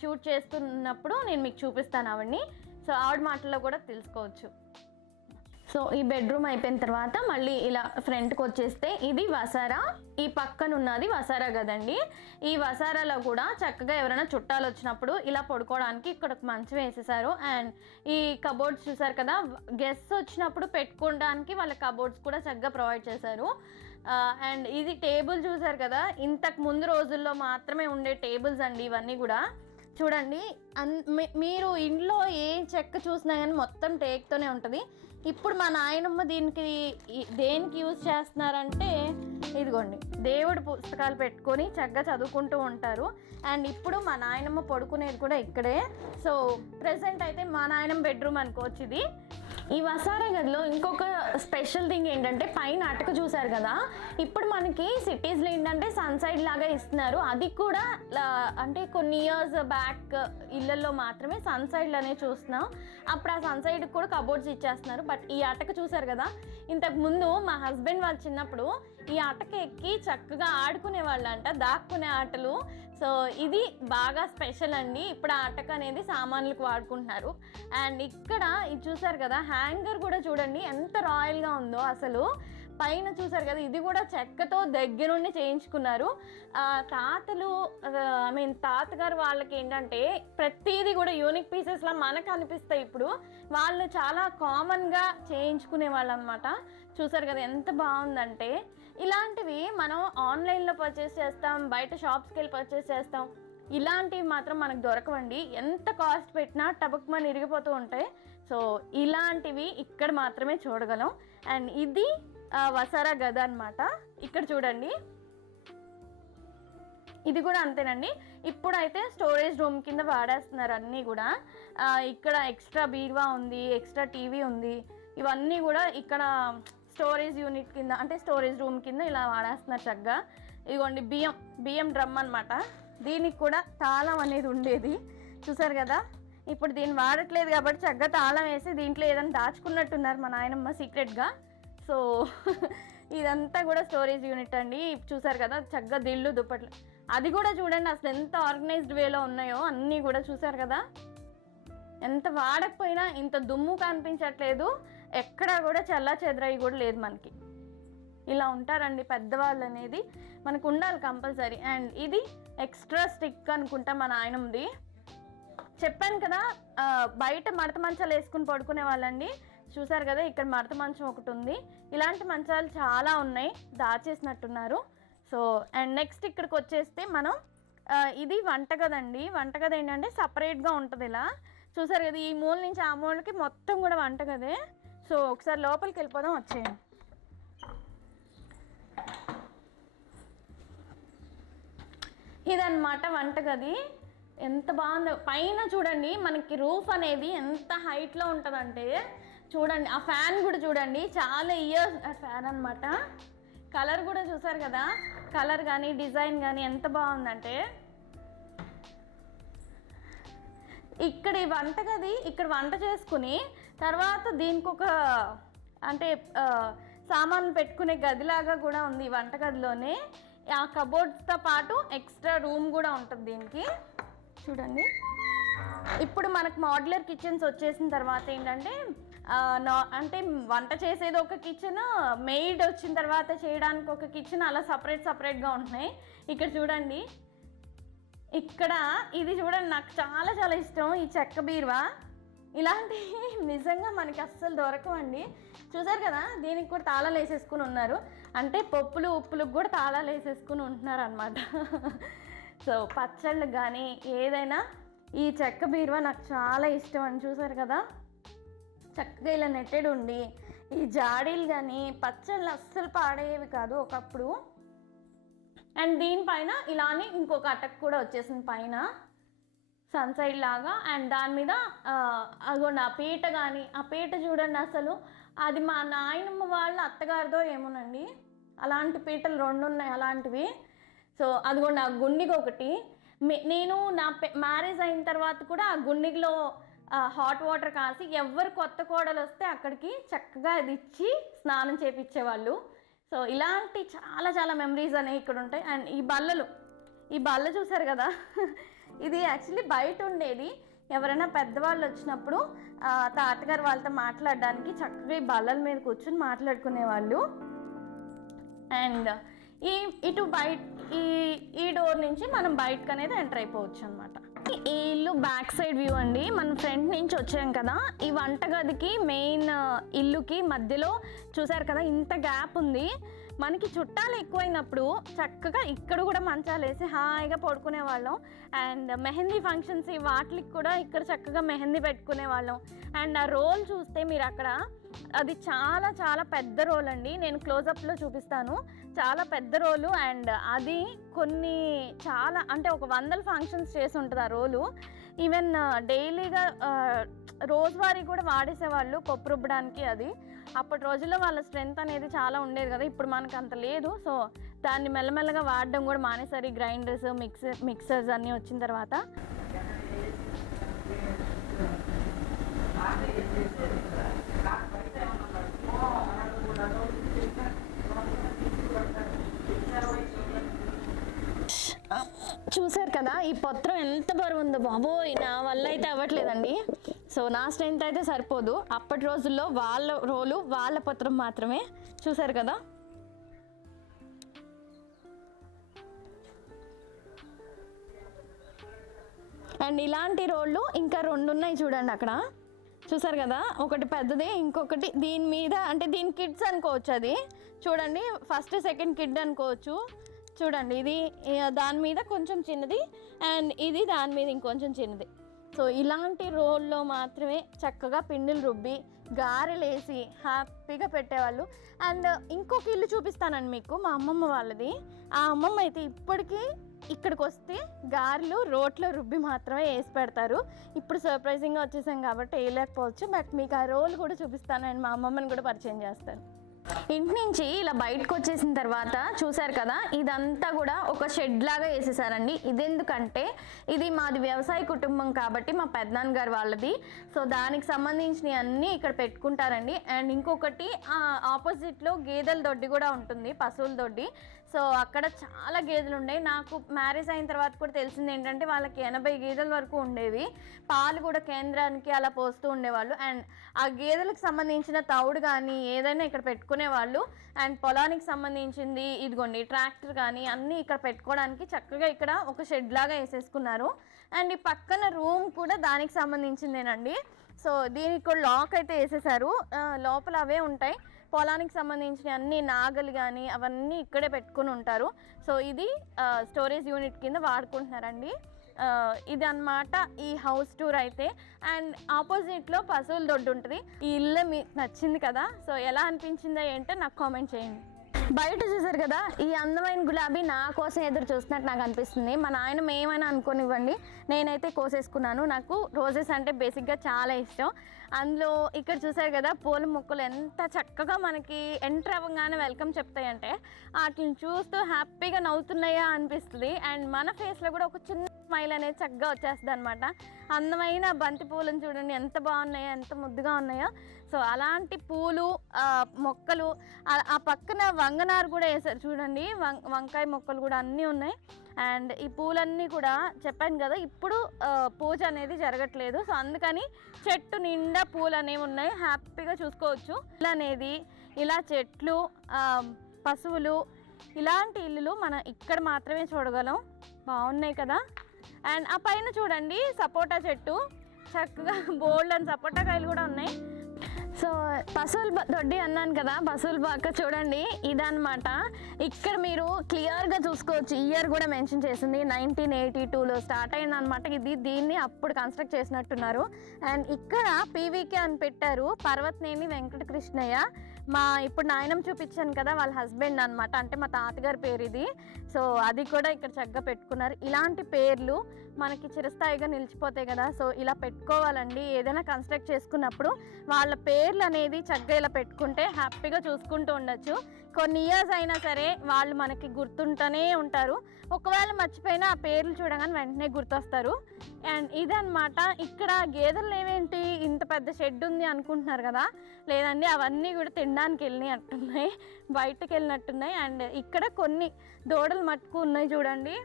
షూట్ చేస్తున్నప్పుడు నేను మీకు చూపిస్తాను ఆవిడ్ని. సో ఆవిడ మాటల్లో కూడా తెలుసుకోవచ్చు. సో ఈ బెడ్రూమ్ అయిపోయిన తర్వాత మళ్ళీ ఇలా ఫ్రంట్కి వచ్చేస్తే ఇది వసారా. ఈ పక్కన ఉన్నది వసారా కదండి. ఈ వసారాలో కూడా చక్కగా ఎవరైనా చుట్టాలు వచ్చినప్పుడు ఇలా పడుకోవడానికి ఇక్కడ ఒక మంచం వేసేసారు. అండ్ ఈ కబోర్డ్స్ చూసారు కదా, గెస్ట్స్ వచ్చినప్పుడు పెట్టుకోవడానికి వాళ్ళ కబోర్డ్స్ కూడా చక్కగా ప్రొవైడ్ చేశారు. అండ్ ఇది టేబుల్ చూసారు కదా, ఇంతకు ముందు రోజుల్లో మాత్రమే ఉండే టేబుల్స్ అండి ఇవన్నీ కూడా. చూడండి, మీరు ఇంట్లో ఏ చెక్క చూసినా కానీ మొత్తం టేక్తోనే ఉంటుంది. ఇప్పుడు మా నాయనమ్మ దేనికి యూజ్ చేస్తున్నారంటే ఇదిగోండి, దేవుడి పుస్తకాలు పెట్టుకొని చక్కగా చదువుకుంటూ ఉంటారు. అండ్ ఇప్పుడు మా నాయనమ్మ పడుకునేది కూడా ఇక్కడే. సో ప్రెసెంట్ అయితే మా నాయనమ్మ బెడ్రూమ్ అనుకోవచ్చు ఇది. ఈ వసారా గదిలో ఇంకొక స్పెషల్ థింగ్ ఏంటంటే పైన అటక చూసారు కదా, ఇప్పుడు మనకి సిటీస్లో ఏంటంటే సన్సైడ్ లాగా ఇస్తున్నారు. అది కూడా అంటే కొన్ని ఇయర్స్ బ్యాక్ ఇళ్ళల్లో మాత్రమే సన్సైడ్లోనే చూస్తున్నాం. అప్పుడు ఆ సన్సైడ్కి కూడా కబోర్డ్స్ ఇచ్చేస్తున్నారు. బట్ ఈ అటక చూసారు కదా, ఇంతకు ముందు మా హస్బెండ్ వాళ్ళు చిన్నప్పుడు ఈ అటక ఎక్కి చక్కగా ఆడుకునే వాళ్ళంట, దాక్కునే ఆటలు. సో ఇది బాగా స్పెషల్ అండి. ఇప్పుడు ఆ అటక అనేది సామాన్లకు వాడుకుంటున్నారు. అండ్ ఇక్కడ ఇది చూసారు కదా, హ్యాంగర్ కూడా చూడండి ఎంత రాయల్గా ఉందో అసలు. పైన చూసారు కదా, ఇది కూడా చెక్కతో దగ్గరుండి చేయించుకున్నారు. తాతగారు వాళ్ళకి ఏంటంటే ప్రతిదీ కూడా యూనిక్ పీసెస్లా మనకు అనిపిస్తాయి. ఇప్పుడు వాళ్ళు చాలా కామన్గా చేయించుకునే వాళ్ళు అనమాట. చూసారు కదా ఎంత బాగుందంటే. ఇలాంటివి మనం ఆన్లైన్లో పర్చేస్ చేస్తాం, బయట షాప్స్కి వెళ్ళి పర్చేస్ చేస్తాం. ఇలాంటివి మాత్రం మనకు దొరకవండి. ఎంత కాస్ట్ పెట్టినా టబక్ మని ఇరిగిపోతూ ఉంటాయి. సో ఇలాంటివి ఇక్కడ మాత్రమే చూడగలం. అండ్ ఇది వసారా గది అనమాట. ఇక్కడ చూడండి, ఇది కూడా అంతేనండి. ఇప్పుడైతే స్టోరేజ్ రూమ్ కింద వాడేస్తున్నారు అన్నీ కూడా. ఇక్కడ ఎక్స్ట్రా బీరువా ఉంది, ఎక్స్ట్రా టీవీ ఉంది. ఇవన్నీ కూడా ఇక్కడ స్టోరేజ్ యూనిట్ కింద, అంటే స్టోరేజ్ రూమ్ కింద ఇలా వాడేస్తున్నారు చక్కగా. ఇదిగోండి బియ్యం డ్రమ్ అనమాట. దీనికి కూడా తాళం అనేది ఉండేది, చూసారు కదా. ఇప్పుడు దీన్ని వాడట్లేదు కాబట్టి చక్కగా తాళం వేసి దీంట్లో ఏదైనా దాచుకున్నట్టున్నారు మా నాయనమ్మ సీక్రెట్గా. సో ఇదంతా కూడా స్టోరేజ్ యూనిట్ అండి. చూసారు కదా చక్కగా దిళ్ళు దుప్పట్లు, అది కూడా చూడండి అసలు ఎంత ఆర్గనైజ్డ్ వేలో ఉన్నాయో అన్నీ కూడా. చూసారు కదా, ఎంత వాడకపోయినా ఇంత దుమ్ము కనిపించట్లేదు, ఎక్కడా కూడా చల్లా చెదరయి కూడా లేదు మనకి. ఇలా ఉంటారండి పెద్దవాళ్ళు అనేది, మనకు ఉండాలి కంపల్సరీ. అండ్ ఇది ఎక్స్ట్రా స్టిక్ అనుకుంటా మా నాయనమ్మది. చెప్పాను కదా బయట మడత మంచాలు వేసుకుని పడుకునే వాళ్ళండి. చూసారు కదా, ఇక్కడ మడత మంచం ఒకటి ఉంది. ఇలాంటి మంచాలు చాలా ఉన్నాయి, దాచేసినట్టున్నారు. సో అండ్ నెక్స్ట్ ఇక్కడికి వచ్చేస్తే మనం ఇది వంటగది అండి. వంటగది ఏంటంటే సపరేట్గా ఉంటుంది ఇలా. చూసారు కదా, ఈ మూల నుంచి ఆ మూలకి మొత్తం కూడా వంటగదే. సో ఒకసారి లోపలికి వెళ్ళిపోదాం, వచ్చేయండి. ఇదన్నమాట వంటగది. ఎంత బాగుందో. పైన చూడండి మనకి రూఫ్ అనేది ఎంత హైట్లో ఉంటుందంటే చూడండి. ఆ ఫ్యాన్ కూడా చూడండి, చాలా ఇయర్స్ ఫ్యాన్ అనమాట. కలర్ కూడా చూసారు కదా, కలర్ కానీ డిజైన్ కానీ ఎంత బాగుందంటే. ఇక్కడ ఈ వంటగది, ఇక్కడ వంట చేసుకుని తర్వాత దీనికి ఒక అంటే సామాన్లు పెట్టుకునే గదిలాగా కూడా ఉంది ఈ వంటగదిలోనే. ఆ కబోర్డ్స్తో పాటు ఎక్స్ట్రా రూమ్ కూడా ఉంటుంది దీనికి. చూడండి, ఇప్పుడు మనకు మోడ్యులర్ కిచెన్స్ వచ్చేసిన తర్వాత ఏంటంటే అంటే వంట చేసేది ఒక కిచెన్, మెయిడ్ వచ్చిన తర్వాత చేయడానికి ఒక కిచెన్, అలా సపరేట్గా ఉంటున్నాయి. ఇక్కడ చూడండి, ఇక్కడ ఇది చూడండి, నాకు చాలా చాలా ఇష్టం ఈ చెక్క బీరువా. ఇలాంటివి నిజంగా మనకి అస్సలు దొరకవండి. చూసారు కదా, దీనికి కూడా తాళాలు వేసేసుకుని ఉన్నారు. అంటే పప్పులు ఉప్పులకు కూడా తాళాలు వేసేసుకుని ఉంటున్నారు అనమాట. సో పచ్చళ్ళకి కానీ ఏదైనా ఈ చెక్క బీరువా నాకు చాలా ఇష్టం అని. చూసారు కదా, చక్కగా ఇలా నెట్టెడు ఉండి ఈ జాడీలు కానీ పచ్చళ్ళు అస్సలు పాడేవి కాదు ఒకప్పుడు. అండ్ దీనిపైన ఇలానే ఇంకొక అటక్ కూడా వచ్చేసింది పైన సన్సైడ్ లాగా. అండ్ దాని మీద అగోండి ఆ పీట కానీ, ఆ పీట చూడండి అసలు అది మా నాయనమ్మ వాళ్ళ అత్తగారిదో ఏమోనండి. అలాంటి పీటలు 2 ఉన్నాయి అలాంటివి. సో అదిగోండి ఆ గుండికి ఒకటి. నేను నా మ్యారేజ్ అయిన తర్వాత కూడా ఆ గుండిలో హాట్ వాటర్ కాసి ఎవరు కొత్త కోడలు వస్తే అక్కడికి చక్కగా అది ఇచ్చి స్నానం చేపించేవాళ్ళు. సో ఇలాంటి చాలా చాలా మెమరీస్ అనేవి ఇక్కడ ఉంటాయి. అండ్ ఈ బల్ల చూసారు కదా, ఇది యాక్చువల్లీ బయట ఉండేది. ఎవరైనా పెద్దవాళ్ళు వచ్చినప్పుడు తాతగారు వాళ్ళతో మాట్లాడడానికి చక్కగా ఈ బల్లల మీద కూర్చొని మాట్లాడుకునేవాళ్ళు. అండ్ ఇటు బయట ఈ డోర్ నుంచి మనం బయటకు అనేది ఎంటర్ అయిపోవచ్చు అనమాట. ఈ ఇల్లు బ్యాక్ సైడ్ వ్యూ అండి. మనం ఫ్రంట్ నుంచి వచ్చాం కదా, ఈ వంటగదికి మెయిన్ ఇల్లుకి మధ్యలో చూసారు కదా ఇంత గ్యాప్ ఉంది. మనకి చుట్టాలు ఎక్కువైనప్పుడు చక్కగా ఇక్కడ కూడా మంచాలు వేసి హాయిగా పడుకునే వాళ్ళం. అండ్ మెహందీ ఫంక్షన్స్ వాటికి కూడా ఇక్కడ చక్కగా మెహందీ పెట్టుకునే వాళ్ళం. అండ్ ఆ రోల్ చూస్తే మీరు అక్కడ, అది చాలా చాలా పెద్ద రోల్ అండి. నేను క్లోజప్లో చూపిస్తాను, చాలా పెద్ద రోలు. అండ్ అది చాలా అంటే ఒక 100 ఫంక్షన్స్ చేసి ఉంటుంది ఆ రోలు. ఈవెన్ డైలీగా రోజువారీ కూడా వాడేసేవాళ్ళు పప్పు రుబ్బడానికి. అది అప్పటి రోజుల్లో వాళ్ళ స్ట్రెంత్ అనేది చాలా ఉండేది కదా, ఇప్పుడు మనకు అంత లేదు. సో దాన్ని మెల్లమెల్లగా వాడడం కూడా మానేసరి. గ్రైండర్స్ మిక్సర్స్ అన్నీ వచ్చిన తర్వాత చూసారు కదా ఈ పత్రం ఎంత బరువు ఉందో బాబోయ్, నా వల్ల అయితే అవ్వట్లేదండి. సో నా స్ట్రెంత్ అయితే సరిపోదు. అప్పటి రోజుల్లో వాళ్ళ రోలు వాళ్ళ పత్రం మాత్రమే. చూసారు కదా, అండ్ ఇలాంటి రోళ్ళు ఇంకా 2 ఉన్నాయి చూడండి అక్కడ. చూసారు కదా, ఒకటి పెద్దది, ఇంకొకటి దీని మీద, అంటే దీని కిడ్స్ అనుకోవచ్చు. అది చూడండి, ఫస్ట్ సెకండ్ కిడ్ అనుకోవచ్చు. చూడండి, ఇది దాని మీద కొంచెం చిన్నది, అండ్ ఇది దాని మీద ఇంకొంచెం చిన్నది. సో ఇలాంటి రోల్లో మాత్రమే చక్కగా పిండిలు రుబ్బి గారెలేసి హ్యాపీగా పెట్టేవాళ్ళు. అండ్ ఇంకొక ఇల్లు చూపిస్తానండి మీకు, మా అమ్మమ్మ వాళ్ళది. ఆ అమ్మమ్మ అయితే ఇప్పటికీ ఇక్కడికి వస్తే గారెలు రోట్లో రుబ్బి మాత్రమే వేసి పెడతారు. ఇప్పుడు సర్ప్రైజింగ్గా వచ్చేసాం కాబట్టి వేయలేకపోవచ్చు, బట్ మీకు ఆ రోల్ కూడా చూపిస్తాను. అండ్ మా అమ్మమ్మని కూడా పరిచయం చేస్తాను. ఇంటి నుంచి ఇలా బయటకు వచ్చేసిన తర్వాత చూసారు కదా, ఇదంతా కూడా ఒక షెడ్ లాగా వేసేసారండి. ఇదెందుకంటే ఇది మాది వ్యవసాయ కుటుంబం కాబట్టి మా పెద్దనాన్నగారు వాళ్ళది. సో దానికి సంబంధించినవి అన్నీ ఇక్కడ పెట్టుకుంటారండి. అండ్ ఇంకొకటి ఆపోజిట్లో గేదెల దొడ్డి కూడా ఉంటుంది, పశువుల దొడ్డి. సో అక్కడ చాలా గేదెలు ఉండేవి. నాకు మ్యారేజ్ అయిన తర్వాత కూడా తెలిసింది ఏంటంటే వాళ్ళకి 80 గేదెల వరకు ఉండేవి. పాలు కూడా కేంద్రానికి అలా పోస్తూ ఉండేవాళ్ళు. అండ్ ఆ గేదెలకు సంబంధించిన తౌడు కానీ ఏదైనా ఇక్కడ పెట్టుకునేవాళ్ళు. అండ్ పొలానికి సంబంధించింది ఇదిగోండి ట్రాక్టర్ కానీ అన్నీ ఇక్కడ పెట్టుకోవడానికి చక్కగా ఇక్కడ ఒక షెడ్ లాగా వేసేసుకున్నారు. అండ్ ఈ పక్కన రూమ్ కూడా దానికి సంబంధించిందేనండి. సో దీనికి కూడా లాక్ అయితే వేసేసారు. లోపల అవే ఉంటాయి, పొలానికి సంబంధించిన అన్ని నాగలు కానీ అవన్నీ ఇక్కడే పెట్టుకుని ఉంటారు. సో ఇది స్టోరేజ్ యూనిట్ కింద వాడుకుంటున్నారండి. ఇది అన్నమాట ఈ హౌస్ టూర్ అయితే. అండ్ ఆపోజిట్లో పశువుల దొడ్డు ఉంటుంది. ఈ ఇల్లు మీకు నచ్చింది కదా, సో ఎలా అనిపించిందో ఏంటో నాకు కామెంట్ చేయండి. బయట చూసారు కదా, ఈ అందమైన గులాబీ నా కోసం ఎదురు చూస్తున్నట్టు నాకు అనిపిస్తుంది. మా నాయన ఏమైనా అనుకోనివ్వండి, నేనైతే కోసేసుకున్నాను. నాకు రోజెస్ అంటే బేసిక్గా చాలా ఇష్టం. అందులో ఇక్కడ చూసారు కదా పూల మొక్కలు ఎంత చక్కగా మనకి ఎంటర్ అవ్వగానే వెల్కమ్ చెప్తాయంటే వాటిని చూస్తూ హ్యాపీగా నవ్వుతున్నాయా అనిపిస్తుంది. అండ్ మన ఫేస్లో కూడా ఒక చిన్న స్మైల్ అనేది చక్కగా వచ్చేస్తుంది అనమాట. అందమైన బంతి పూలను చూడండి ఎంత బాగున్నాయో, ఎంత ముద్దుగా ఉన్నాయో. సో అలాంటి పూలు మొక్కలు, ఆ పక్కన వంగనారు కూడా వేసారు చూడండి, వంకాయ మొక్కలు కూడా అన్నీ ఉన్నాయి. అండ్ ఈ పూలన్నీ కూడా చెప్పాను కదా ఇప్పుడు పూజ అనేది జరగట్లేదు. సో అందుకని చెట్టు నిండా పూలు అనేవి ఉన్నాయి, హ్యాపీగా చూసుకోవచ్చు. ఇల్లు అనేది ఇలా చెట్లు, పశువులు, ఇలాంటి ఇల్లులు మనం ఇక్కడ మాత్రమే చూడగలం. బాగున్నాయి కదా. అండ్ ఆ పైన చూడండి సపోటా చెట్టు చక్కగా బోల్డ్ అని సపోటాకాయలు కూడా ఉన్నాయి. సో పశువుల దొడ్డి అన్నాను కదా, పశువుల బాక చూడండి ఇదన్నమాట. ఇక్కడ మీరు క్లియర్గా చూసుకోవచ్చు, ఇయర్ కూడా మెన్షన్ చేసింది 1982లో స్టార్ట్ అయిందనమాట. దీన్ని అప్పుడు కన్స్ట్రక్ట్ చేసినట్టున్నారు. అండ్ ఇక్కడ పీవీకే అని పెట్టారు, పర్వతనేని వెంకటకృష్ణయ్య. ఇప్పుడు నాయనం చూపించాను కదా, వాళ్ళ హస్బెండ్ అనమాట, అంటే మా తాతగారి పేరు ఇది. సో అది కూడా ఇక్కడ చక్కగా పెట్టుకున్నారు. ఇలాంటి పేర్లు మనకి చిరస్థాయిగా నిలిచిపోతాయి కదా, సో ఇలా పెట్టుకోవాలండి. ఏదైనా కన్స్ట్రక్ట్ చేసుకున్నప్పుడు వాళ్ళ పేర్లు అనేది చక్కగా ఇలా పెట్టుకుంటే హ్యాపీగా చూసుకుంటూ ఉండొచ్చు. కొన్ని ఇయర్స్ అయినా సరే వాళ్ళు మనకి గుర్తుంటూనే ఉంటారు. ఒకవేళ మర్చిపోయినా ఆ పేర్లు చూడగానే వెంటనే గుర్తొస్తారు. అండ్ ఇదన్నమాట. ఇక్కడ గేదెలు ఏమేంటి ఇంత పెద్ద షెడ్ ఉంది అనుకుంటున్నారు కదా, లేదండి అవన్నీ కూడా తినడానికి వెళ్ళినట్టున్నాయి, బయటకు వెళ్ళినట్టున్నాయి. అండ్ ఇక్కడ కొన్ని దూడలు మట్టుకు ఉన్నాయి చూడండి,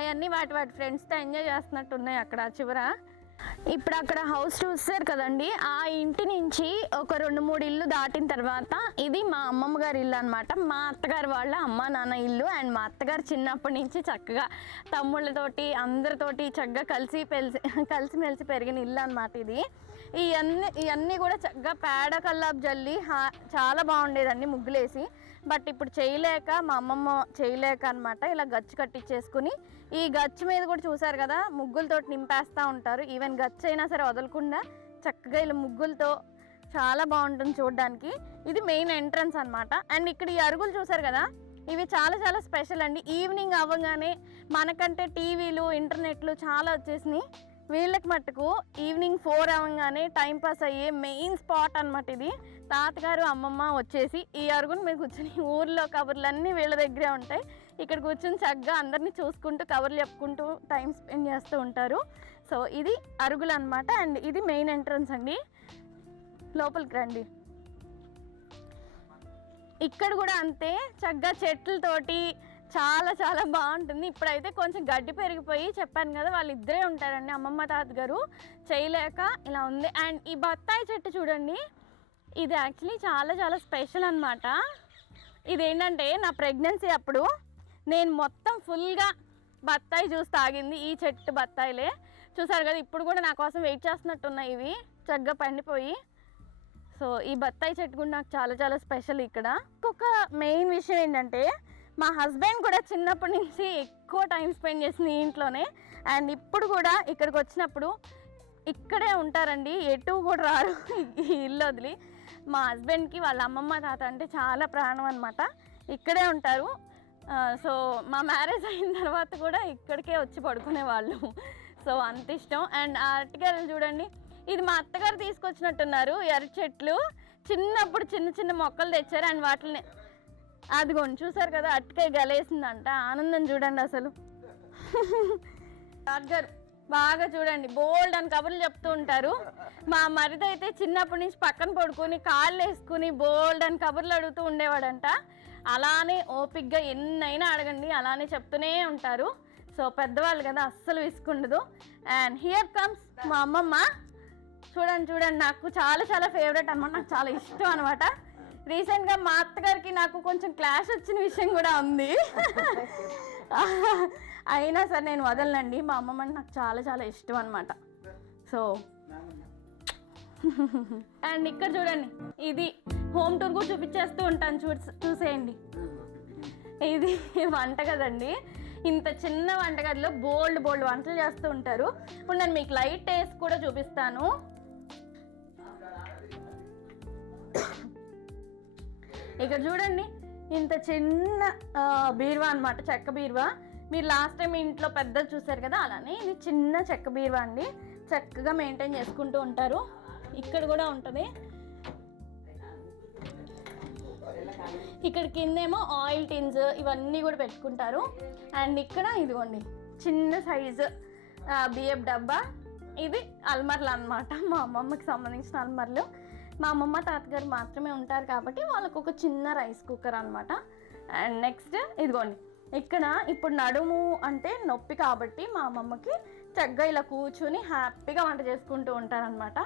అవన్నీ వాటి ఫ్రెండ్స్తో ఎంజాయ్ చేస్తున్నట్టున్నాయి అక్కడ చివర. ఇప్పుడు అక్కడ హౌస్ చూస్తారు కదండి, ఆ ఇంటి నుంచి ఒక 2-3 ఇల్లు దాటిన తర్వాత ఇది మా అమ్మమ్మ గారి ఇల్లు అనమాట. మా అత్తగారు వాళ్ళ అమ్మ నాన్న ఇల్లు. అండ్ మా అత్తగారు చిన్నప్పటి నుంచి చక్కగా తమ్ముళ్ళతోటి అందరితోటి చక్కగా కలిసిమెలిసి పెరిగిన ఇల్లు అనమాట ఇది. ఇవన్నీ కూడా చక్కగా పేడ కల్లాపు జల్లి చాలా బాగుండేదండి ముగ్గులేసి. బట్ ఇప్పుడు చేయలేక, మా అమ్మమ్మ చేయలేక అనమాట ఇలా గచ్చు కట్టించేసుకుని, ఈ గచ్చు మీద కూడా చూసారు కదా ముగ్గులతో నింపేస్తూ ఉంటారు. ఈవెన్ గచ్చు అయినా సరే వదలకుండా చక్కగా ఇలా ముగ్గులతో చాలా బాగుంటుంది చూడడానికి. ఇది మెయిన్ ఎంట్రన్స్ అనమాట. అండ్ ఇక్కడ ఈ అరుగులు చూసారు కదా, ఇవి చాలా చాలా స్పెషల్ అండి. ఈవినింగ్ అవ్వగానే మనకంటే టీవీలు ఇంటర్నెట్లు చాలా వచ్చేసినాయి, వీళ్ళకి మట్టుకు ఈవినింగ్ 4 అవ్వగానే టైంపాస్ అయ్యే మెయిన్ స్పాట్ అనమాట ఇది. తాతగారు అమ్మమ్మ వచ్చేసి ఈ అరుగుని మీద కూర్చొని ఊర్లో కబుర్లన్నీ వీళ్ళ దగ్గరే ఉంటాయి. ఇక్కడ కూర్చొని చక్కగా అందరినీ చూసుకుంటూ కబుర్లు చెప్పుకుంటూ టైం స్పెండ్ చేస్తూ ఉంటారు. సో ఇది అరుగులు అనమాట. అండ్ ఇది మెయిన్ ఎంట్రన్స్ అండి, లోపలికి రండి. ఇక్కడ కూడా అంతే చక్కగా చెట్లతోటి చాలా చాలా బాగుంటుంది. ఇప్పుడైతే కొంచెం గడ్డి పెరిగిపోయి, చెప్పాను కదా వాళ్ళిద్దరే ఉంటారండి అమ్మమ్మ తాతగారు, చేయలేక ఇలా ఉంది. అండ్ ఈ బత్తాయి చెట్టు చూడండి, ఇది యాక్చువల్లీ చాలా చాలా స్పెషల్ అనమాట. ఇదేంటంటే నా ప్రెగ్నెన్సీ అప్పుడు నేను మొత్తం ఫుల్గా బత్తాయి జ్యూస్ తాగింది ఈ చెట్టు బత్తాయిలే. చూసారు కదా, ఇప్పుడు కూడా నా కోసం వెయిట్ చేస్తున్నట్టున్నాయి ఇవి చక్కగా పండిపోయి. సో ఈ బత్తాయి చెట్టు కూడా నాకు చాలా చాలా స్పెషల్ ఇక్కడ. ఇంకొక మెయిన్ విషయం ఏంటంటే, మా హస్బెండ్ కూడా చిన్నప్పటి నుంచి ఎక్కువ టైం స్పెండ్ చేసింది ఈ ఇంట్లోనే. అండ్ ఇప్పుడు కూడా ఇక్కడికి వచ్చినప్పుడు ఇక్కడే ఉంటారండి, ఎటు కూడా రారు ఈ ఇల్లు వదిలి. మా హస్బెండ్కి వాళ్ళ అమ్మమ్మ తాత అంటే చాలా ప్రాణం అనమాట, ఇక్కడే ఉంటారు. సో మా మ్యారేజ్ అయిన తర్వాత కూడా ఇక్కడికే వచ్చి పడుకునేవాళ్ళు. సో అంత ఇష్టం. అండ్ ఆ అరటికాయలు చూడండి, ఇది మా అత్తగారు తీసుకొచ్చినట్టున్నారు ఎర్ర చెట్లు. చిన్నప్పుడు చిన్న చిన్న మొక్కలు తెచ్చారు. అండ్ వాటిని అదిగోండి చూసారు కదా, అరటికాయ గలేసిందంట. ఆనందం చూడండి అసలు. తాతగారు బాగా చూడండి బోల్డ్ అని కబుర్లు చెప్తూ ఉంటారు. మా మరిది అయితే చిన్నప్పటి నుంచి పక్కన పడుకొని కాళ్ళు వేసుకుని బోల్డ్ అని కబుర్లు అడుగుతూ ఉండేవాడంట. అలానే ఓపిక్గా ఎన్నైనా అడగండి, అలానే చెప్తూనే ఉంటారు. సో పెద్దవాళ్ళు కదా, అస్సలు విసుకుండదు. అండ్ హియర్ కమ్స్ మా అమ్మమ్మ. చూడండి నాకు చాలా చాలా ఫేవరెట్ అనమాట, నాకు చాలా ఇష్టం అనమాట. రీసెంట్గా మా అత్తగారికి నాకు కొంచెం క్లాష్ వచ్చిన విషయం కూడా ఉంది. అయినా సరే నేను వదలనండి, మా అమ్మమ్మ నాకు చాలా చాలా ఇష్టం అనమాట. సో అండ్ ఇక్కడ చూడండి, ఇది హోమ్ టూర్ కూడా చూపించేస్తూ ఉంటాను, చూసేయండి. ఇది వంటగదండి. ఇంత చిన్న వంటగదిలో బోల్డ్ వంటలు చేస్తూ ఉంటారు. ఇప్పుడు నేను మీకు లైట్ వేసి కూడా చూపిస్తాను. ఇక్కడ చూడండి, ఇంత చిన్న బీరువా అనమాట, చెక్క బీరువా. మీరు లాస్ట్ టైం ఇంట్లో పెద్దది చూసారు కదా, అలానే ఇది చిన్న చెక్క బీరువా అండి. చక్కగా మెయింటైన్ చేసుకుంటూ ఉంటారు. ఇక్కడ కూడా ఉంటుంది. ఇక్కడ కిందేమో ఆయిల్ టిన్స్ ఇవన్నీ కూడా పెట్టుకుంటారు. అండ్ ఇక్కడ ఇదిగోండి చిన్న సైజు బియ్యపు డబ్బా. ఇది అల్మర్లు అనమాట, మా అమ్మమ్మకి సంబంధించిన అల్మర్లు. మా అమ్మమ్మ తాతగారు మాత్రమే ఉంటారు కాబట్టి వాళ్ళకు ఒక చిన్న రైస్ కుక్కర్ అనమాట. అండ్ నెక్స్ట్ ఇదిగోండి, ఇక్కడ ఇప్పుడు నడుము అంటే నొప్పి కాబట్టి మా అమ్మమ్మకి చక్కగా ఇలా కూర్చుని హ్యాపీగా వంట చేసుకుంటూ ఉంటారనమాట.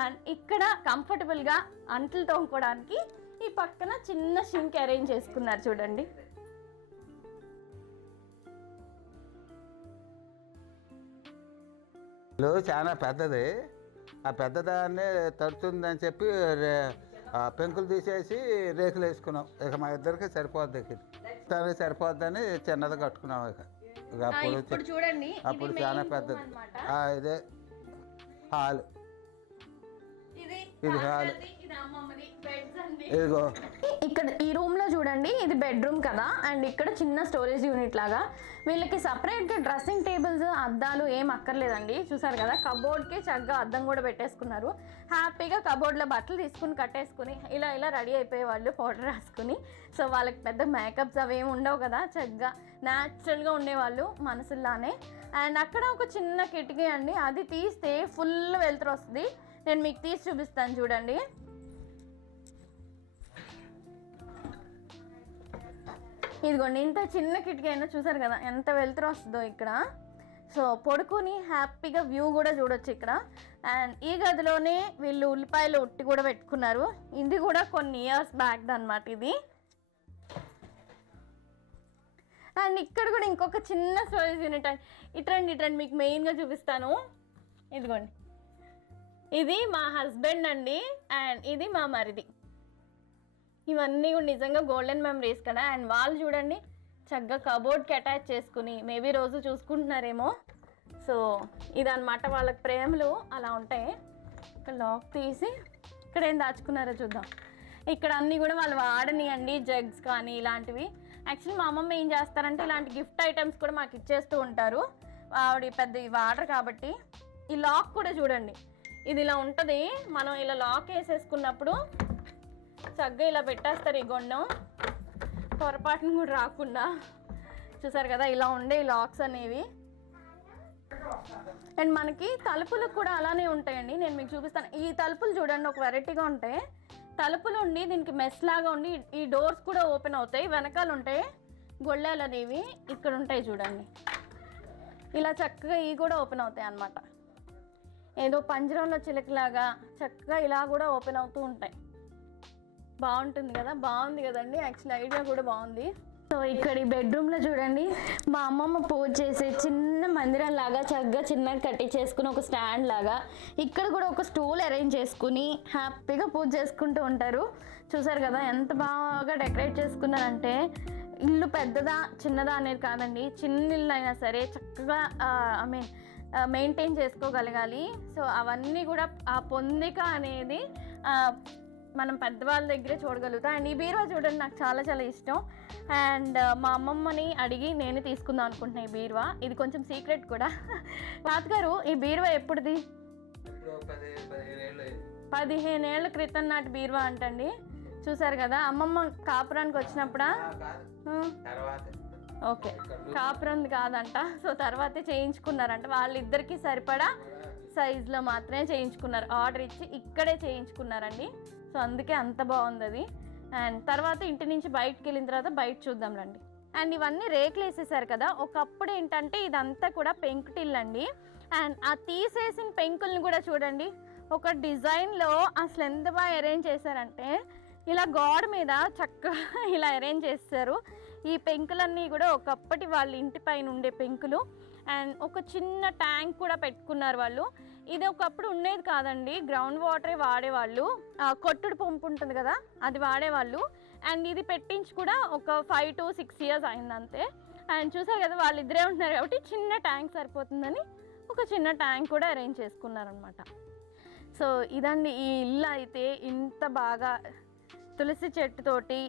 అండ్ ఇక్కడ కంఫర్టబుల్గా అంట్లు తోముకోవడానికి ఈ పక్కన చిన్న షింక్ అరేంజ్ చేసుకున్నారు చూడండి. ఇల్లు చాలా పెద్దది. ఆ పెద్దదాన్ని తడుతుందని చెప్పి ఆ పెంకులు తీసేసి రేకులు వేసుకున్నాం. ఇక మా ఇద్దరికి సరిపోద్ది, తనకి సరిపోద్దని చిన్నది కట్టుకున్నాం. ఇక అప్పుడు చూడండి అప్పుడు చాలా పెద్దది. ఇదే హాల్, ఇది హాల్. ఇదిగో ఇక్కడ ఈ రూమ్ లో చూడండి, ఇది బెడ్రూమ్ కదా. అండ్ ఇక్కడ చిన్న స్టోరేజ్ యూనిట్ లాగా. వీళ్ళకి సపరేట్గా డ్రెస్సింగ్ టేబుల్స్, అద్దాలు ఏం అక్కర్లేదండి. చూసారు కదా, కబోర్డ్కి చక్కగా అద్దం కూడా పెట్టేసుకున్నారు. హ్యాపీగా కబోర్డ్లో బట్టలు తీసుకుని కట్టేసుకుని ఇలా ఇలా రెడీ అయిపోయేవాళ్ళు పౌడర్ రాసుకుని. సో వాళ్ళకి పెద్ద మేకప్స్ అవి ఏమి ఉండవు కదా, చక్కగా న్యాచురల్గా ఉండేవాళ్ళు మనసులానే. అండ్ అక్కడ ఒక చిన్న కిటికీ అండి, అది తీస్తే ఫుల్ వెలుతురు వస్తుంది. నేను మీకు తీసి చూపిస్తాను చూడండి. ఇదిగోండి, ఇంత చిన్న కిటికీ అయినా చూసారు కదా ఎంత వెలుతురు వస్తుందో ఇక్కడ. సో పడుకొని హ్యాపీగా వ్యూ కూడా చూడొచ్చు ఇక్కడ. అండ్ ఈ గదిలోనే వీళ్ళు ఉల్లిపాయలు ఉట్టి కూడా పెట్టుకున్నారు. ఇది కూడా కొన్ని ఇయర్స్ బ్యాక్ అన్నమాట ఇది. అండ్ ఇక్కడ కూడా ఇంకొక చిన్న స్టోరేజ్ యూనిట్ అండి. ఇట్రండి మీకు మెయిన్గా చూపిస్తాను. ఇదిగోండి, ఇది మా హస్బెండ్ అండి, అండ్ ఇది మా మరిది. ఇవన్నీ కూడా నిజంగా గోల్డెన్ మెమరీస్ కదా. అండ్ వాళ్ళు చూడండి చక్కగా కబోర్డ్కి అటాచ్ చేసుకుని మేబీ రోజు చూసుకుంటున్నారేమో. సో ఇదన్నమాట వాళ్ళకి ప్రేమలు అలా ఉంటాయి. ఇక్కడ లాక్ తీసి ఇక్కడ ఏం దాచుకున్నారో చూద్దాం. ఇక్కడ అన్నీ కూడా వాళ్ళు వాడని అండి, జగ్స్ కానీ ఇలాంటివి. యాక్చువల్లీ మా అమ్మమ్మ ఏం చేస్తారంటే ఇలాంటి గిఫ్ట్ ఐటమ్స్ కూడా మాకు ఇచ్చేస్తూ ఉంటారు. ఆవిడ పెద్ద వాడరు కాబట్టి. ఈ లాక్ కూడా చూడండి, ఇది ఇలా ఉంటుంది. మనం ఇలా లాక్ వేసేసుకున్నప్పుడు చక్కగా ఇలా పెట్టేస్తారు ఈ గొండం, పొరపాటును కూడా రాకుండా. చూసారు కదా ఇలా ఉండే ఈ లాక్స్ అనేవి. అండ్ మనకి తలుపులు కూడా అలానే ఉంటాయండి, నేను మీకు చూపిస్తాను. ఈ తలుపులు చూడండి ఒక వెరైటీగా ఉంటాయి. తలుపులు ఉండి దీనికి మెస్ లాగా ఉండి ఈ డోర్స్ కూడా ఓపెన్ అవుతాయి. వెనకాల ఉంటాయి గొళ్ళాలు అనేవి, ఇక్కడ ఉంటాయి చూడండి. ఇలా చక్కగా ఇవి కూడా ఓపెన్ అవుతాయి అన్నమాట. ఏదో పంజరంలో చిలకలాగా చక్కగా ఇలా కూడా ఓపెన్ అవుతూ ఉంటాయి. బాగుంటుంది కదా, బాగుంది కదండి. యాక్చువల్ ఐడియా కూడా బాగుంది. సో ఇక్కడ ఈ బెడ్రూమ్లో చూడండి, మా అమ్మమ్మ పూజ చేసే చిన్న మందిరం లాగా చక్కగా చిన్నగా కట్టి చేసుకుని ఒక స్టాండ్ లాగా ఇక్కడ కూడా ఒక స్టూల్ అరేంజ్ చేసుకుని హ్యాపీగా పూజ చేసుకుంటూ ఉంటారు. చూసారు కదా ఎంత బాగా డెకరేట్ చేసుకున్నారంటే. ఇల్లు పెద్దదా చిన్నదా అనేది కాదండి, చిన్న ఇల్లు అయినా సరే చక్కగా మెయింటైన్ చేసుకోగలగాలి. సో అవన్నీ కూడా ఆ పొందిక అనేది మనం పెద్దవాళ్ళ దగ్గరే చూడగలుగుతాం. అండ్ ఈ బీరువా చూడండి, నాకు చాలా చాలా ఇష్టం. అండ్ మా అమ్మమ్మని అడిగి నేనే తీసుకుందాం అనుకుంటున్నాను ఈ బీరువా. ఇది కొంచెం సీక్రెట్ కూడా. తాతగారు ఈ బీరువా ఎప్పుడుది? 15 ఏళ్ళ క్రితం నాటి బీరువా అంటండి. చూసారు కదా, అమ్మమ్మ కాపురానికి వచ్చినప్పుడా? ఓకే, కాపురం కాదంట. సో తర్వాతే చేయించుకున్నారంట. వాళ్ళిద్దరికీ సరిపడా సైజులో మాత్రమే చేయించుకున్నారు, ఆర్డర్ ఇచ్చి ఇక్కడే చేయించుకున్నారండి. సో అందుకే అంత బాగుంది అది. అండ్ తర్వాత ఇంటి నుంచి బయటకు వెళ్ళిన తర్వాత బయట చూద్దాం రండి. అండ్ ఇవన్నీ రేకులు వేసేసారు కదా. ఒకప్పుడు ఏంటంటే ఇదంతా కూడా పెంకుటిల్లు అండి. అండ్ ఆ తీసేసిన పెంకుల్ని కూడా చూడండి, ఒక డిజైన్లో అసలు ఎంత బాగా అరేంజ్ చేశారంటే ఇలా గోడ మీద చక్కగా ఇలా అరేంజ్ చేస్తారు. ఈ పెంకులన్నీ కూడా ఒకప్పటి వాళ్ళ ఇంటి పైన ఉండే పెంకులు. అండ్ ఒక చిన్న ట్యాంక్ కూడా పెట్టుకున్నారు వాళ్ళు. ఇది ఒకప్పుడు ఉండేది కాదండి, గ్రౌండ్ వాటరే వాడేవాళ్ళు. కొట్టుడు పంపు ఉంటుంది కదా, అది వాడేవాళ్ళు. అండ్ ఇది పెట్టించి కూడా ఒక 5 to 6 years అయిందంతే. అండ్ చూసారు కదా, వాళ్ళిద్దరే ఉంటున్నారు కాబట్టి చిన్న ట్యాంక్ సరిపోతుందని ఒక చిన్న ట్యాంక్ కూడా అరేంజ్ చేసుకున్నారనమాట. సో ఇదండి ఈ ఇల్లు అయితే. ఇంత బాగా తులసి చెట్టుతోటి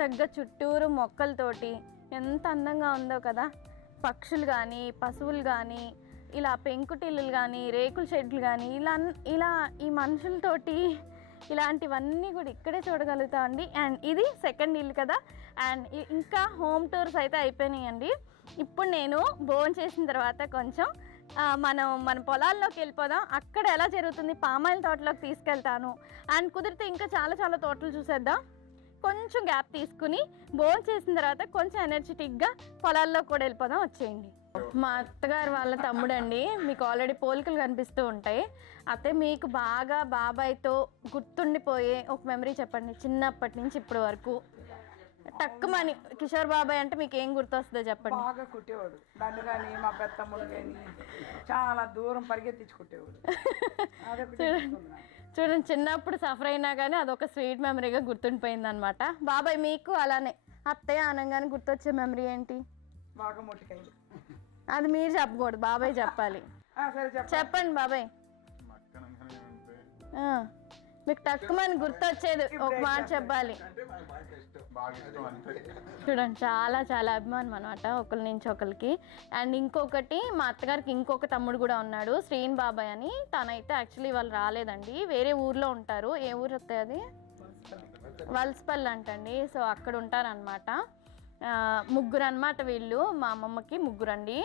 చక్కగా చుట్టూరు మొక్కలతోటి ఎంత అందంగా ఉందో కదా. పక్షులు కానీ పశువులు కానీ ఇలా పెంకుటిల్లులు కానీ రేకుల షెడ్లు కానీ ఇలా ఈ మనుషులతోటి ఇలాంటివన్నీ కూడా ఇక్కడే చూడగలుగుతామండి. అండ్ ఇది సెకండ్ ఇల్లు కదా. అండ్ ఇంకా హోమ్ టూర్స్ అయితే అయిపోయినాయండి. ఇప్పుడు నేను భోజనం చేసిన తర్వాత కొంచెం మన పొలాల్లోకి వెళ్ళిపోదాం. అక్కడ ఎలా జరుగుతుంది, పామాయిల్ తోటలోకి తీసుకెళ్తాను. అండ్ కుదిరితే ఇంకా చాలా చాలా తోటలు చూసేద్దాం. కొంచెం గ్యాప్ తీసుకుని భోజనం చేసిన తర్వాత కొంచెం ఎనర్జెటిక్గా పొలాల్లో కూడా వెళ్ళిపోదాం. వచ్చేయండి. మా అత్తగారు వాళ్ళ తమ్ముడండి. మీకు ఆల్రెడీ పోలికలు కనిపిస్తూ ఉంటాయి. అయితే మీకు బాగా బాబాయ్తో గుర్తుండిపోయే ఒక మెమరీ చెప్పండి, చిన్నప్పటి నుంచి ఇప్పటి వరకు. టక్కుమని కిషోర్ బాబాయ్ అంటే మీకు ఏం గుర్తొస్తుందో చెప్పండి. బాగా కుట్టేవాడు. నన్ను కానీ మా పెద్దమ్మడు కానీ చాలా దూరం పరిగెత్తించి కుట్టేవాడు. అదొకటి గుర్తుంది నాకు. చూడండి, చిన్నప్పుడు సఫర్ అయినా కానీ అదొక స్వీట్ మెమరీగా గుర్తుండిపోయింది అనమాట. బాబాయ్ మీకు అలానే అత్తయ్య అనగానే గుర్తొచ్చే మెమరీ ఏంటి? బాగా మొట్టికాయలు. అది మీరు చెప్పకూడదు, బాబాయ్ చెప్పాలి. సరే చెప్పండి బాబాయ్. మీకు టక్కుమని గుర్తొచ్చేది ఒక మాట చెప్పాలి. చూడండి, చాలా చాలా అభిమానం అనమాట ఒకరి నుంచి ఒకరికి. అండ్ ఇంకొకటి, మా అత్తగారికి ఇంకొక తమ్ముడు కూడా ఉన్నాడు, శ్రీన్ బాబాయ్ అని. తనైతే యాక్చువల్లీ వాళ్ళు రాలేదండి, వేరే ఊర్లో ఉంటారు. ఏ ఊరు వస్తాయి అది? వలసపల్లి అంటండి. సో అక్కడ ఉంటారనమాట. ముగ్గురు అనమాట వీళ్ళు. మా అమ్మమ్మకి ముగ్గురండి.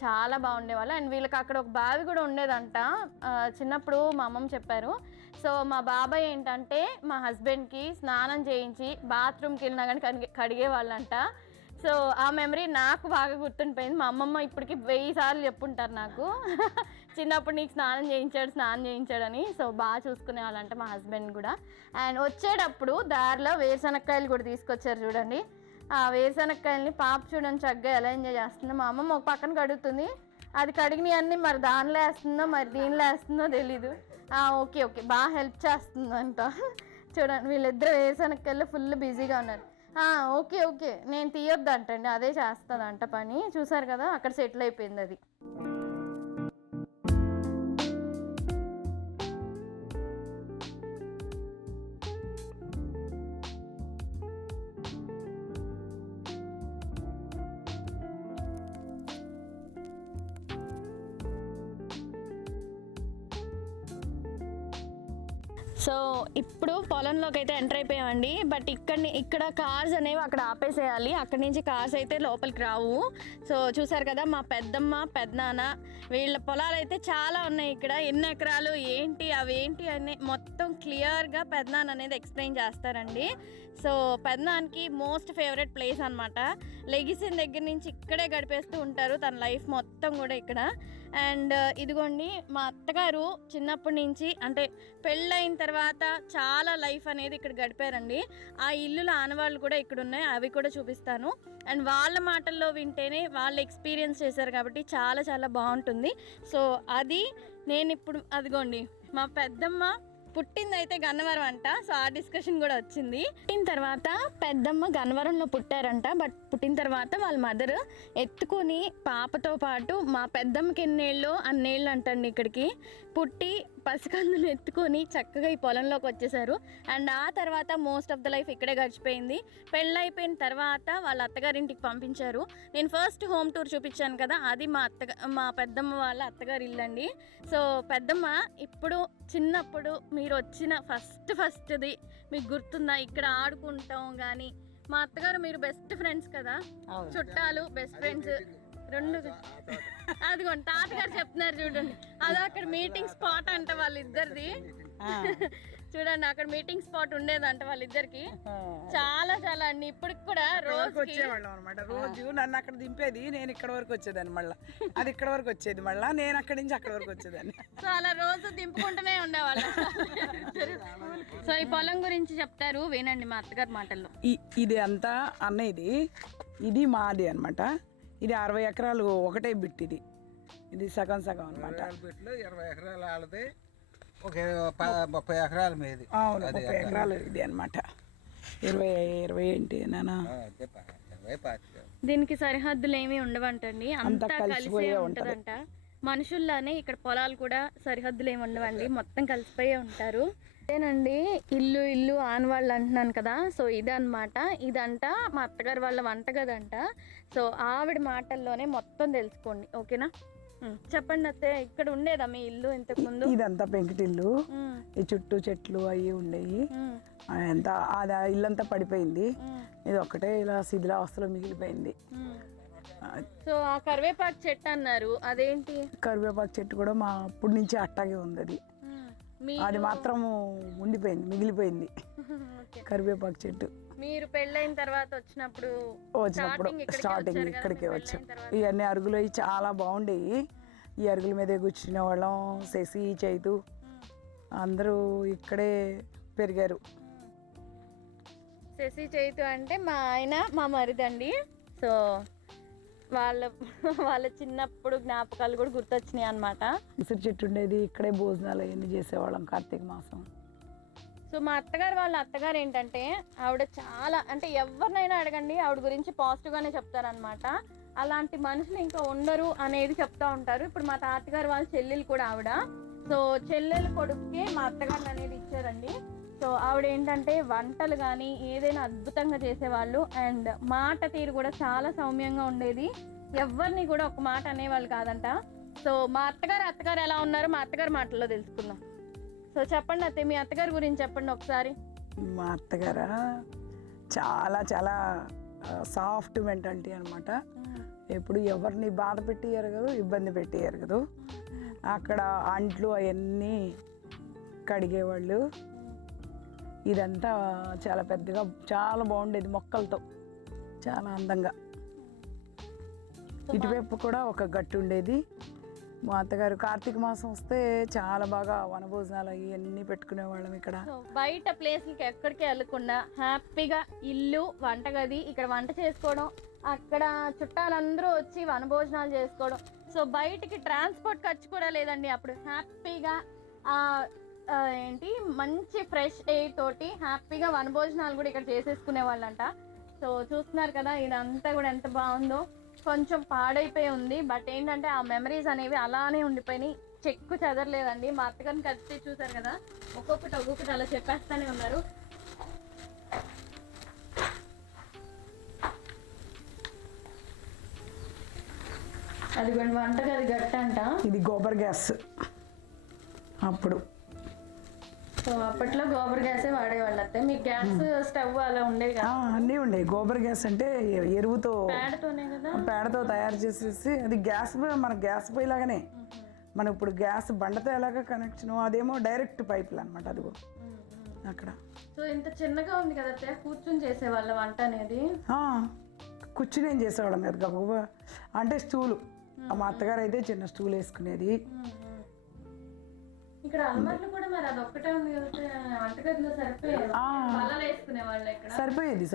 చాలా బాగుండేవాళ్ళు. అండ్ వీళ్ళకి అక్కడ ఒక బావి కూడా ఉండేదంట, చిన్నప్పుడు మా అమ్మమ్మ చెప్పారు. సో మా బాబాయ్ ఏంటంటే మా హస్బెండ్కి స్నానం చేయించి బాత్రూమ్కి వెళ్ళినా కానీ కడిగే వాళ్ళంట. సో ఆ మెమరీ నాకు బాగా గుర్తుండిపోయింది. మా అమ్మమ్మ ఇప్పటికి 1000 సార్లు చెప్పుంటారు నాకు, చిన్నప్పుడు నీకు స్నానం చేయించాడని. సో బాగా చూసుకునే వాళ్ళంట మా హస్బెండ్ కూడా. అండ్ వచ్చేటప్పుడు దారిలో వేరుశనక్కాయలు కూడా తీసుకొచ్చారు చూడండి. ఆ వేరుశనక్కాయలని పాప చూడండి చక్కగా ఎలా ఎంజాయ్ చేస్తుందో. మా అమ్మమ్మ ఒక పక్కన కడుగుతుంది, అది కడిగినవి అన్నీ మరి దానిలో వేస్తుందో మరి దీనిలో వేస్తుందో తెలీదు. ఓకే ఓకే బాగా హెల్ప్ చేస్తుందంట. చూడండి, వీళ్ళిద్దరు వేరుశనక్కాయలు ఫుల్ బిజీగా ఉన్నారు. ఓకే ఓకే నేను తీయొద్దంటండి, అదే చేస్తుందంట పని. చూసారు కదా, అక్కడ సెటిల్ అయిపోయింది అది. సో ఇప్పుడు పొలంలోకి అయితే ఎంటర్ అయిపోయామండి. బట్ ఇక్కడ కార్స్ అనేవి అక్కడ ఆపేసేయాలి, అక్కడి నుంచి కార్స్ అయితే లోపలికి రావు. సో చూసారు కదా, మా పెద్దమ్మ పెద్దనాన్న వీళ్ళ పొలాలు అయితే చాలా ఉన్నాయి ఇక్కడ. ఎన్ని ఎకరాలు ఏంటి అవేంటి అని మొత్తం క్లియర్గా పెద్దనాన్న అనేది ఎక్స్ప్లెయిన్ చేస్తారండి. సో పెద్దనాన్నకి మోస్ట్ ఫేవరెట్ ప్లేస్ అనమాట. లెగిసిన దగ్గర నుంచి ఇక్కడే గడిపేస్తూ ఉంటారు తన లైఫ్ మొత్తం కూడా ఇక్కడ. అండ్ ఇదిగోండి, మా అత్తగారు చిన్నప్పటి నుంచి అంటే పెళ్ళైన తర్వాత చాలా లైఫ్ అనేది ఇక్కడ గడిపారండి. ఆ ఇల్లుల ఆనవాళ్ళు కూడా ఇక్కడ ఉన్నాయి, అవి కూడా చూపిస్తాను. అండ్ వాళ్ళ మాటల్లో వింటేనే వాళ్ళు ఎక్స్పీరియన్స్ చేశారు కాబట్టి చాలా చాలా బాగుంటుంది. సో అది నేను ఇప్పుడు అదిగోండి, మా పెద్దమ్మ పుట్టిందైతే గన్నవరం అంట. సో ఆ డిస్కషన్ కూడా వచ్చింది. పుట్టిన తర్వాత పెద్దమ్మ గన్నవరంలో పుట్టారంట. బట్ పుట్టిన తర్వాత వాళ్ళ మదర్ ఎత్తుకొని పాపతో పాటు మా పెద్దమ్మకి అన్నేళ్ళు అంటండి ఇక్కడికి పుట్టి పసికందులు ఎత్తుకొని చక్కగా ఈ పొలంలోకి వచ్చేసారు. అండ్ ఆ తర్వాత మోస్ట్ ఆఫ్ ద లైఫ్ ఇక్కడే గడిచిపోయింది. పెళ్ళైపోయిన తర్వాత వాళ్ళ అత్తగారింటికి పంపించారు. నేను ఫస్ట్ హోమ్ టూర్ చూపించాను కదా, అది మా పెద్దమ్మ వాళ్ళ అత్తగారి ఇల్లు అండి. సో పెద్దమ్మ ఇప్పుడు చిన్నప్పుడు మీరు వచ్చిన ఫస్ట్ది మీకు గుర్తుందా? ఇక్కడ ఆడుకుంటాం కానీ మా అత్తగారు మీరు బెస్ట్ ఫ్రెండ్స్ కదా, చుట్టాలు బెస్ట్ ఫ్రెండ్స్ రెండు. అదిగోండి తాతగారు చెప్తున్నారు చూడండి, అది అక్కడ మీటింగ్ స్పాట్ అంట వాళ్ళిద్దరిది. చూడండి అక్కడ మీటింగ్ స్పాట్ ఉండేదంట వాళ్ళిద్దరికి. చాలా చాలా అండి. ఇప్పటికి కూడా రోజు వచ్చేవాళ్ళం అనమాట. రోజు నన్ను అక్కడ దింపేది, నేను ఇక్కడ వరకు వచ్చేదాన్ని, మళ్ళీ అది ఇక్కడ వరకు వచ్చేది, మళ్ళీ నేను అక్కడి నుంచి అక్కడ వరకు వచ్చేదాన్ని. సో అలా రోజు దింపుకుంటూనే ఉండేవాళ్ళం. సో ఈ పొలం గురించి చెప్తారు వినండి మా అత్తగారి మాటల్లో. ఇది అంతా అన్న, ఇది మాది అనమాట. ఇది 60 ఎకరాలు ఒకటే బిట్. ఇది సగం సగం అనమాట. 20 ఎకరాలు ఆడది, ఒక 30 ఎకరాల మీది. అవును, 30 ఎకరాలు ఇది అనమాట. 20 ఏంటి నానా, దీనికి సరిహద్దులు ఏమి ఉండవంటండి, అంతా కలిసే ఉంటదంట. మనుషుల్లానే ఇక్కడ పొలాలు కూడా సరిహద్దులు ఏమి ఉండవండి, మొత్తం కలిసిపోయే ఉంటారు. అదేనండి ఇల్లు ఆనవాళ్ళు అంటున్నాను కదా. సో ఇదన్నమాట. ఇదంట మా అత్తగారు వాళ్ళ వంటగదంట. సో ఆవిడ మాటల్లోనే మొత్తం తెలుసుకోండి, ఓకేనా? చెప్పండి అత్తయ్య, ఇక్కడ ఉండేదా మీ ఇల్లు ఇంతకు ముందు? ఇదంతా పెంకుటిల్లు, ఈ చుట్టూ చెట్లు అవి ఉండేవి. అంతా అది ఇల్లంతా పడిపోయింది. ఇది ఒక్కటే ఇలా శిథిలావస్థలో మిగిలిపోయింది. సో ఆ కరివేపాకు చెట్టు అన్నారు, అదేంటి? కరివేపాకు చెట్టు కూడా మా అప్పటి నుంచి అట్టాగే ఉంది. అది మాత్రం ఉండిపోయింది, మిగిలిపోయింది కరివేపాకు చెట్టు. మీరు పెళ్ళైన తర్వాత వచ్చినప్పుడు స్టార్టింగ్ ఇక్కడికే వచ్చాం. ఇవన్నీ అరుగులు అవి చాలా బాగుండేవి. ఈ అరుగుల మీదే కూర్చునే వాళ్ళం. శశి, చైతు అందరూ ఇక్కడే పెరిగారు. శశి చైతు అంటే మా ఆయన మా మరిదండి. సో వాళ్ళ చిన్నప్పుడు జ్ఞాపకాలు కూడా గుర్తొచ్చినాయి అనమాట. ఉసిరి చెట్టు ఉండేది, ఇక్కడే భోజనాలు అవన్నీ చేసేవాళ్ళం కార్తీక మాసం. సో మా అత్తగారు వాళ్ళ అత్తగారు ఏంటంటే ఆవిడ చాలా అంటే ఎవరినైనా అడగండి ఆవిడ గురించి పాజిటివ్గానే చెప్తారనమాట. అలాంటి మనుషులు ఇంకా ఉండరు అనేది చెప్తా ఉంటారు. ఇప్పుడు మా తాతగారు వాళ్ళ చెల్లెలు కూడా ఆవిడ. సో చెల్లెలు కొడుకుకే మా అత్తగారు అనేది ఇచ్చారండి. సో ఆవిడ ఏంటంటే వంటలు కానీ ఏదైనా అద్భుతంగా చేసేవాళ్ళు. అండ్ మాట తీరు కూడా చాలా సౌమ్యంగా ఉండేది. ఎవరిని కూడా ఒక మాట అనేవాళ్ళు కాదంట. సో మా అత్తగారు ఎలా ఉన్నారో మా అత్తగారు మాటల్లో తెలుసుకుందాం. సో చెప్పండి అత్తయ్య, మీ అత్తగారి గురించి చెప్పండి ఒకసారి. మా అత్తగారు చాలా చాలా సాఫ్ట్ మెంటాలిటీ అనమాట. ఎప్పుడు ఎవరిని బాధ పెట్టి ఎరగదు, ఇబ్బంది పెట్టి ఎరగదు. అక్కడ అంట్లు అవన్నీ కడిగేవాళ్ళు. ఇదంతా చాలా పెద్దగా చాలా బాగుండేది, మొక్కలతో చాలా అందంగా. ఇటువైపు కూడా ఒక గట్టు ఉండేది. మా అత్తగారు కార్తీక మాసం వస్తే చాలా బాగా వనభోజనాలు అవన్నీ పెట్టుకునేవాళ్ళం ఇక్కడ. బయట ప్లేస్లకి ఎక్కడికి వెళ్ళకుండా హ్యాపీగా ఇల్లు, వంటగది, ఇక్కడ వంట చేసుకోవడం, అక్కడ చుట్టాలందరూ వచ్చి వనభోజనాలు చేసుకోవడం. సో బయటికి ట్రాన్స్పోర్ట్ ఖర్చు కూడా లేదండి. అప్పుడు హ్యాపీగా ఏంటి మంచి ఫ్రెష్ ఎయిర్ తోటి హ్యాపీగా వనభోజనాలు కూడా ఇక్కడ చేసేసుకునే వాళ్ళంట. సో చూస్తున్నారు కదా ఇదంతా కూడా ఎంత బాగుందో. కొంచెం పాడైపోయి ఉంది, బట్ ఏంటంటే ఆ మెమరీస్ అనేవి అలానే ఉండిపోయినాయి, చెక్కు చెదరలేదండి. మా అత్తగారిని కలిసి చూసారు కదా, ఒక్కొక్కటి అలా చెప్పేస్తానే ఉన్నారు. అది వంటగది గట్టంట. ఇది గోబర్ గ్యాస్ అప్పుడు. సో అప్పట్లో గోబర్ గ్యాసే వాడేవాళ్ళు. అయితే మీకు గ్యాస్ స్టవ్ అలా ఉండేది కదా? అన్నీ ఉండేవి. గోబర్ గ్యాస్ అంటే ఎరువుతో, పేడతోనే కదా, పేడతో తయారు చేసేసి అది గ్యాస్ మన గ్యాస్ పొయ్యి లాగానే. మనం ఇప్పుడు గ్యాస్ బండతో ఎలాగ కనెక్షన్, అదేమో డైరెక్ట్ పైపులు అనమాట. అదిగో అక్కడ. సో ఇంత చిన్నగా ఉంది కదా, కూర్చుని చేసేవాళ్ళ వంట అనేది. కూర్చుని ఏం చేసేవాళ్ళం కదా, గబగబా అంటే స్టూలు. మా అత్తగారు అయితే చిన్న స్టూల్ వేసుకునేది. ఇక్కడ అల్మార్లు కూడా మరి అది ఒక్కటే ఉంది కదా వంటగదిలో,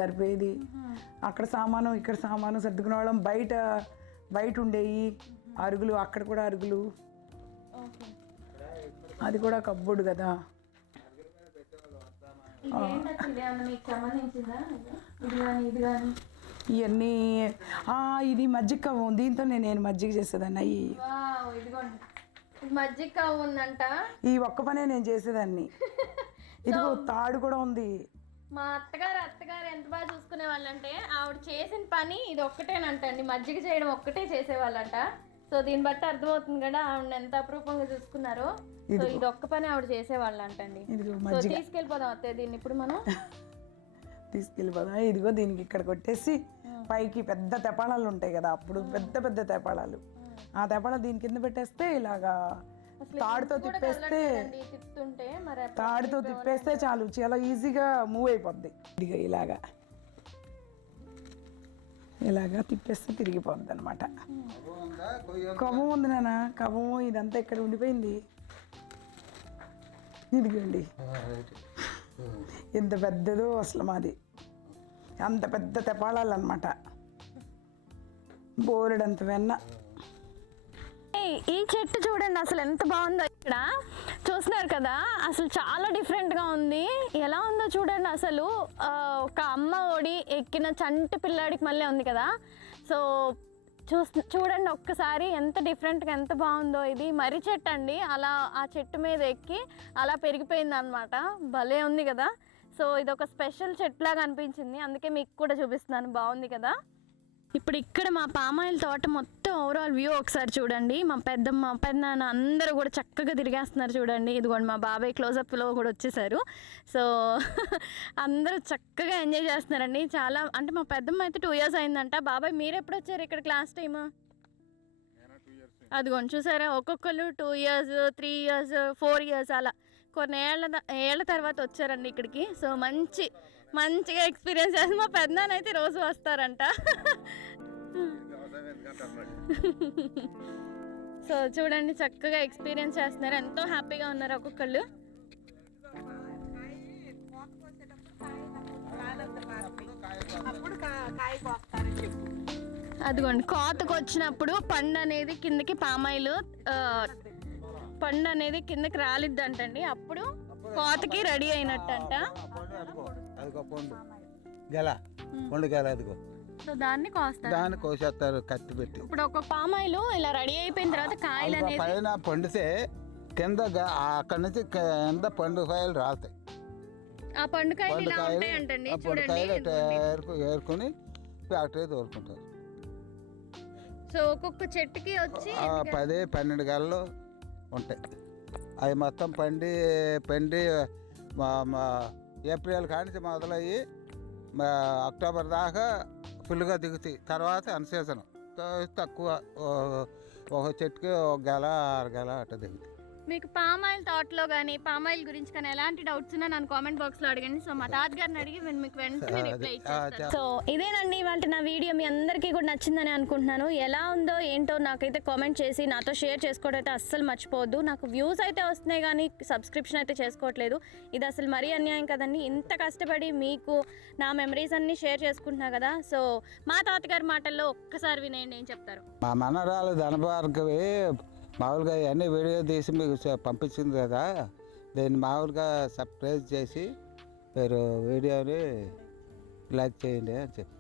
సరిపోయేది. అక్కడ సామాను ఇక్కడ సామాను సర్దుకునే వాళ్ళం. బయట ఉండేవి అరుగులు, అక్కడ కూడా అరుగులు. అది కూడా కబ్బోర్డు కదా. ఇవన్నీ ఇది మజ్జిగ కవ్వం, దీంతో నేను మజ్జిగ చేసేదాన్ని. ఇదిగోండి మజ్జిగ ఉందంట. ఈ ఒక్క పనే నేను చేసేదాన్ని. ఇదిగో తాడు కూడా ఉంది. మా అత్తగారు ఎంత బాగా చూసుకునే వాళ్ళంటే ఆవిడ చేసిన పని ఇది ఒక్కటేనంటండి, మజ్జిగ చేయడం ఒక్కటే చేసేవాళ్ళంట. సో దీన్ని బట్టి అర్థమవుతుంది కదా ఆవిడ ఎంత అపరూపంగా చూసుకున్నారో. సో ఇది ఒక్క పని ఆవిడ చేసేవాళ్ళంటండి. సో తీసుకెళ్ళిపోదాం అత్తయ్య దీన్ని ఇప్పుడు మనం. తీసుకెళ్ళిపోదాం. ఇదిగో దీనికి ఇక్కడ కొట్టేసి పైకి పెద్ద తెపాళాలు ఉంటాయి కదా, అప్పుడు పెద్ద పెద్ద తెపాళాలు. ఆ తెపాళ దీని కింద పెట్టేస్తే ఇలాగా తాడుతో తిప్పేస్తే చాలు, చాలా ఈజీగా మూవ్ అయిపోద్ది. ఇదిగో ఇలాగా తిప్పేస్తే తిరిగిపోద్ది అనమాట. కవ్వం ఉంది నాన్న, కవ్వము ఇదంతా ఇక్కడ ఉండిపోయింది. ఇదిగోండి ఎంత పెద్దదో అసలు మాది, అంత పెద్ద తెపాళాలు అనమాట. బోరెడంత వెన్న. ఈ చెట్టు చూడండి అసలు ఎంత బాగుందో. ఇక్కడ చూస్తున్నారు కదా అసలు చాలా డిఫరెంట్గా ఉంది. ఎలా ఉందో చూడండి అసలు. ఒక అమ్మ ఒడి ఎక్కిన చంటి పిల్లాడికి మళ్ళీ ఉంది కదా. సో చూడండి ఒక్కసారి ఎంత డిఫరెంట్గా ఎంత బాగుందో. ఇది మర్రి చెట్టు అండి, అలా ఆ చెట్టు మీద ఎక్కి అలా పెరిగిపోయింది అనమాట. భలే ఉంది కదా. సో ఇది ఒక స్పెషల్ చెట్లాగా అనిపించింది, అందుకే మీకు కూడా చూపిస్తున్నాను. బాగుంది కదా. ఇప్పుడు ఇక్కడ మా పామాయిల్ తోట మొత్తం ఓవరాల్ వ్యూ ఒకసారి చూడండి. మా పెద్దనాన్న అందరూ కూడా చక్కగా తిరిగేస్తున్నారు చూడండి. ఇదిగోండి మా బాబాయ్ క్లోజప్లో కూడా వచ్చేసారు. సో అందరూ చక్కగా ఎంజాయ్ చేస్తున్నారండి. చాలా అంటే మా పెద్దమ్మ అయితే 2 years అయిందంట. బాబాయ్ మీరు ఎప్పుడు వచ్చారు ఇక్కడ క్లాస్ టైమ్? అదిగోండి చూసారా, ఒక్కొక్కరు 2 years 3 years 4 years అలా కొన్ని ఏళ్ళ తర్వాత వచ్చారండి ఇక్కడికి. సో మంచిగా ఎక్స్పీరియన్స్ చేసి మా పెద్దనాన్న అయితే రోజు వస్తారంట. సో చూడండి చక్కగా ఎక్స్పీరియన్స్ చేస్తున్నారు, ఎంతో హ్యాపీగా ఉన్నారు ఒక్కొక్కళ్ళు. కాయ కోస్తారని చెప్పు. అదిగోండి, కోతకు వచ్చినప్పుడు పండు అనేది కిందకి పామాయిల్ పండు అనేది కిందకి రాలిద్ది అంటండి. అప్పుడు కోతకి రెడీ అయినట్టంట. అదిగో పండు గెల, పండు గెల అదిగో, సో దాన్ని కోస్తారు. దాన్ని కోసేస్తారు కత్తి పెట్టి. ఇప్పుడు ఒక పామాయిల్ ఇలా రెడీ అయిపోయిన తర్వాత కాయలు అదిగో అనేది పైన పండితే కింద అక్కడి నుంచి కింద పండు కాయలు రాలుతాయి. ఆ పండుకాయలు ఇలా ఉంటాయి అంటండి. ఆ పండు కాయలు ఏరుకొని ఫ్యాక్టరీ తోలుకుంటారు. సో ఒక్కొక్క చెట్టుకి వచ్చి 10-12 గెలలు ఉంటాయి. అవి మొత్తం పండి ఏప్రిల్ కానించి మొదలయ్యి అక్టోబర్ దాకా ఫుల్గా దిగుతాయి. తర్వాత అన్సీజన్ తక్కువ, ఒక చెట్టుకి 1 గెల 6 గెల అట్లా దిగుతాయి. మీకు పామాయిల్ తోటలో కానీ పామాయిల్ గురించి కానీ ఎలాంటి డౌట్స్ ఉన్నా నన్ను కామెంట్ బాక్స్లో అడగండి. సో మా తాతగారిని అడిగి మీకు వెంటనే రిప్లై ఇచ్చేస్తాను. సో ఇదేనండి ఇవాళ నా వీడియో. మీ అందరికీ కూడా నచ్చిందని అనుకుంటున్నాను. ఎలా ఉందో ఏంటో నాకైతే కామెంట్ చేసి నాతో షేర్ చేసుకోవడం అయితే అస్సలు మర్చిపోవద్దు. నాకు వ్యూస్ అయితే వస్తున్నాయి కానీ సబ్స్క్రిప్షన్ అయితే చేసుకోవట్లేదు. ఇది అసలు మరీ అన్యాయం కదండి. ఇంత కష్టపడి మీకు నా మెమరీస్ అన్నీ షేర్ చేసుకుంటున్నా కదా. సో మా తాతగారి మాటల్లో ఒక్కసారి వినేయండి ఏం చెప్తారు. మా మనరాలు ధనభార్గవి మామూలుగా అన్ని వీడియో తీసి మీకు పంపించింది కదా, దీన్ని మామూలుగా సర్ప్రైజ్ చేసి మీరు వీడియోని లైక్ చేయండి అని చెప్పి